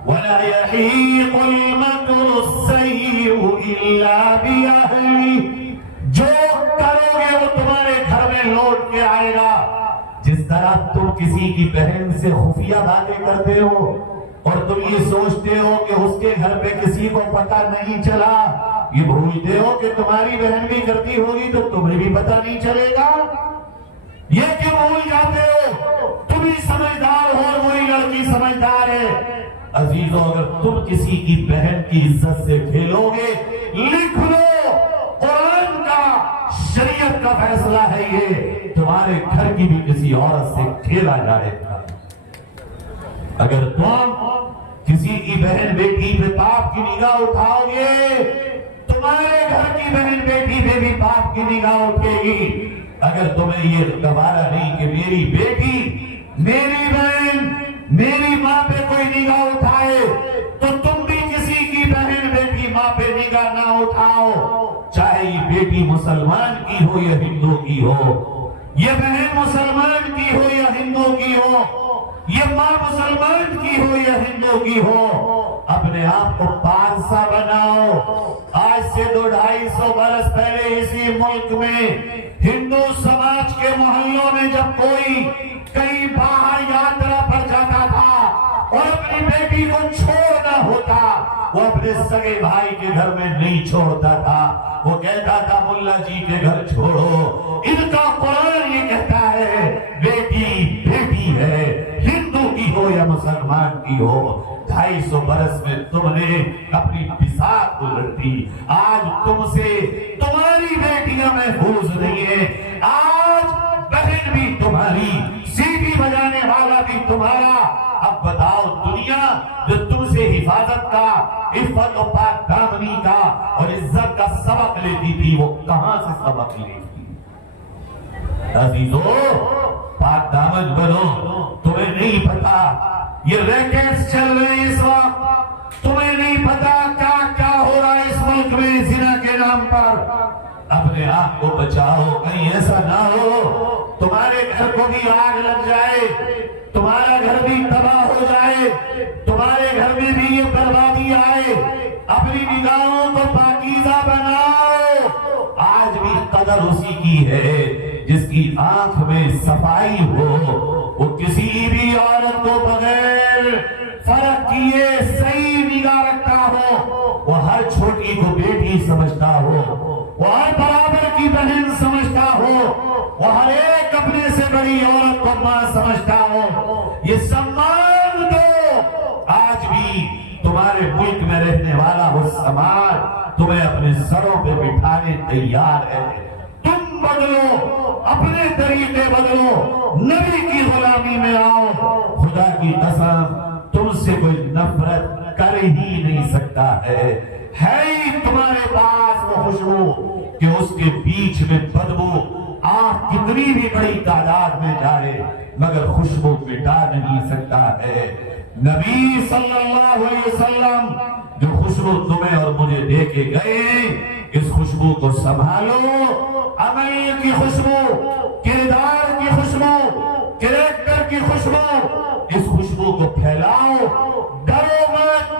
وَلَا يَحِيقُ الْمَكْرُ السَّيِّئُ إِلَّا بِأَهْلِهِ، جو کرو گے وہ تمہارے گھر میں لوٹ کے آئے گا۔ جس طرح تم کسی کی بہن سے خفیہ باتیں کرتے ہو اور تم یہ سوچتے ہو کہ اس کے گھر پہ کسی کو پتہ نہیں چلا، یہ بھولتے ہو کہ تمہاری بہن بھی کرتی ہوگی تو تمہیں بھی پتہ نہیں چلے گا۔ یہ کیوں بھول جاتے ہو؟ تم ہی سمجھدار ہو اور وہی لڑکی سمجھدار ہے۔ عزیزو اگر تم کسی کی بہن کی عزت سے کھیلو گے، لکھ لو قرآن کا شریعت کا فیصلہ ہے یہ، تمہارے گھر کی بھی کسی عورت سے کھیلا جائے گا۔ اگر تم کسی کی بہن بیٹی پہ پاپ کی نگاہ اٹھاؤ گے، تمہارے گھر کی بہن بیٹی پہ بھی پاپ کی نگاہ اٹھے گی۔ اگر تمہیں یہ گوارا نہیں کہ میری بیٹی، میری بہن، میری ماں پہ کوئی نگاہ اٹھائے، تو تم بھی کسی کی بہن بیٹی ماں پہ نگاہ نہ اٹھاؤ، چاہے یہ بیٹی مسلمان کی ہو یا ہندو کی ہو، یہ بہن مسلمان کی ہو یا ہندو کی ہو، یہ ماں مسلمان کی ہو یا ہندو کی ہو، اپنے آپ کو پارسا بناؤ۔ آج سے 200-250 برس پہلے اسی ملک میں ہندو سماج کے محلوں میں جب کوئی کہیں باہر یاترا پر جاتا تھا اور اپنی بیٹی کو چھوڑنا ہوتا، وہ اپنے سگے بھائی کے گھر میں نہیں چھوڑتا تھا، وہ کہتا تھا ملا جی کے گھر چھوڑو۔ ان کا قرآن یہ کہتا ہے بیٹی بیٹی ہے، ہندو کی ہو یا مسلمان کی ہو۔ 250 برس میں تم نے اپنی بساط الٹی، آج تم سے تمہاری بیٹیاں محفوظ نہیں ہیں، آج بہن بھی تمہاری، سیٹی بجانے والا بھی تمہارا۔ اب بتاؤ دنیا جو تم سے حفاظت کا، عفت و پاک دامنی کا اور عزت کا سبق لیتی تھی، وہ کہاں سے سبق لیتی؟ عزیزو پاک دامن بنو۔ تمہیں نہیں پتا یہ ریکٹس چل رہے ہیں اس وقت، تمہیں نہیں پتا کیا کیا ہو رہا ہے اس ملک میں زنا کے نام پر۔ اپنے آپ کو بچاؤ، کہیں ایسا نہ ہو تمہارے گھر کو لگ جائے، تمہارا گھر بھی تباہ ہو جائے، تمہارے گھر میں بھی یہ بربادی آئے، اپنی نگاہوں کو پاکیزہ بناؤ۔ آج بھی قدر اسی کی ہے جس کی آنکھ میں صفائی ہو، وہ کسی بھی عورت کو بغیر فرق کیے صحیح نگاہ رکھتا ہو، وہ ہر چھوٹی کو بیٹی سمجھتا ہو، وہ ہر برابر کی بہن سمجھتا ہو، وہ ہر ایک اپنے سے بڑی عورت کو ماں سمجھتا ہو۔ یہ سمان دو۔ آج بھی تمہارے ملک میں رہنے والا وہ سماج تمہیں اپنے سروں پہ بٹھانے تیار ہے۔ تم بدلو، اپنے طریقے بدلو، نبی کی غلامی میں آؤ۔ خدا کی قسم تم سے کوئی نفرت کر ہی نہیں سکتا ہے ہی تمہارے پاس وہ خوشبو کہ اس کے بیچ میں بدبو آپ کتنی بھی بڑی تعداد میں جائے مگر خوشبو مٹا نہیں سکتا ہے۔ نبی صلی اللہ علیہ وسلم جو خوشبو تمہیں اور مجھے دے کے گئے، اس خوشبو کو سنبھالو۔ عمل کی خوشبو، کردار کی خوشبو، کریکٹر کی خوشبو، اس خوشبو کو پھیلاؤ۔ ڈرو مت،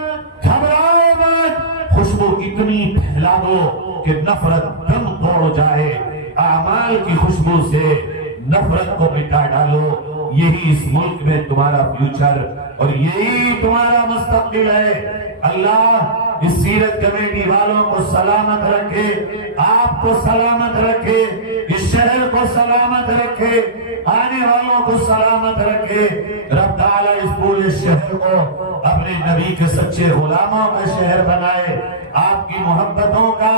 گھبراؤ مت، خوشبو اتنی پھیلا دو کہ نفرت دم توڑ جائے۔ اعمال کی خوشبو سے نفرت کو مٹا ڈالو۔ یہی اس ملک میں تمہارا فیوچر اور یہی تمہارا مستقبل ہے۔ اللہ اس سیرت کمیٹی والوں کو سلامت رکھے، آپ کو سلامت رکھے، اس شہر کو سلامت رکھے، آنے والوں کو سلامت رکھے۔ رب تعالیٰ اس پورے شہر کو اپنے نبی کے سچے غلاموں کا شہر بنائے۔ آپ کی محبتوں کا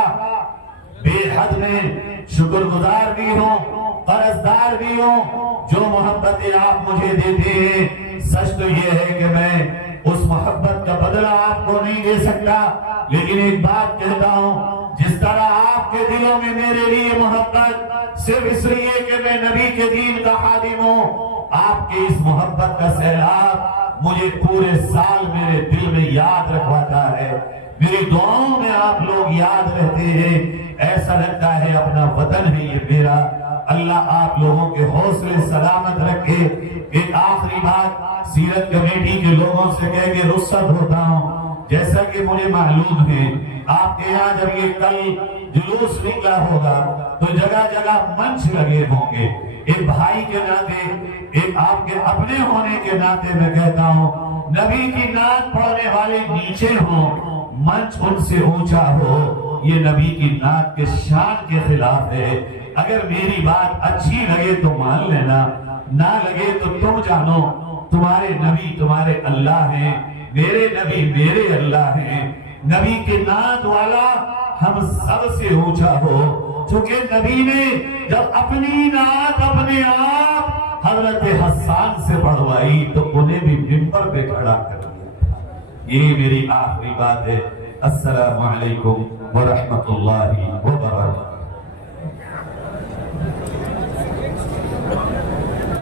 بے حد میں شکر گزار بھی ہوں، قرضدار بھی ہوں۔ جو محبتیں آپ مجھے دیتے ہیں، سچ تو یہ ہے کہ میں اس محبت کا بدلہ آپ کو نہیں دے سکتا، لیکن ایک بات کہتا ہوں، جس طرح آپ کے دلوں میں میرے لیے محبت صرف اس لیے کہ میں نبی کے دین کا خادم ہوں، آپ کے اس محبت کا سیلاب مجھے پورے سال میرے دل میں یاد رکھواتا ہے۔ میری دعاؤں میں آپ لوگ یاد رہتے ہیں، ایسا لگتا ہے اپنا وطن ہے یہ میرا۔ اللہ آپ لوگوں کے حوصلے سلامت رکھے۔ ایک آخری بات سیرت کمیٹی کے لوگوں سے کہہ کے رخصت ہوتا ہوں، جیسا کہ مجھے معلوم ہے آپ کے یہاں جب یہ کل جلوس نکلا ہوگا تو جگہ جگہ منچ لگے ہوں گے۔ ایک بھائی کے ناطے، ایک آپ کے اپنے ہونے کے ناطے میں کہتا ہوں، نبی کی نعت پڑھنے والے نیچے ہوں، منچ ان سے اونچا ہو، یہ نبی کی نعت کے شان کے خلاف ہے۔ اگر میری بات اچھی لگے تو مان لینا، نہ لگے تو تم جانو تمہارے نبی تمہارے اللہ ہیں، میرے نبی میرے اللہ ہیں۔ نبی کے نعت والا ہم سب سے اونچا ہو، چونکہ نبی نے جب اپنی نعت اپنے آپ حضرت حسان سے پڑھوائی تو انہیں بھی منبر پہ کھڑا کر دیا۔ یہ میری آخری بات ہے۔ السلام علیکم ورحمۃ اللہ وبرکاتہ۔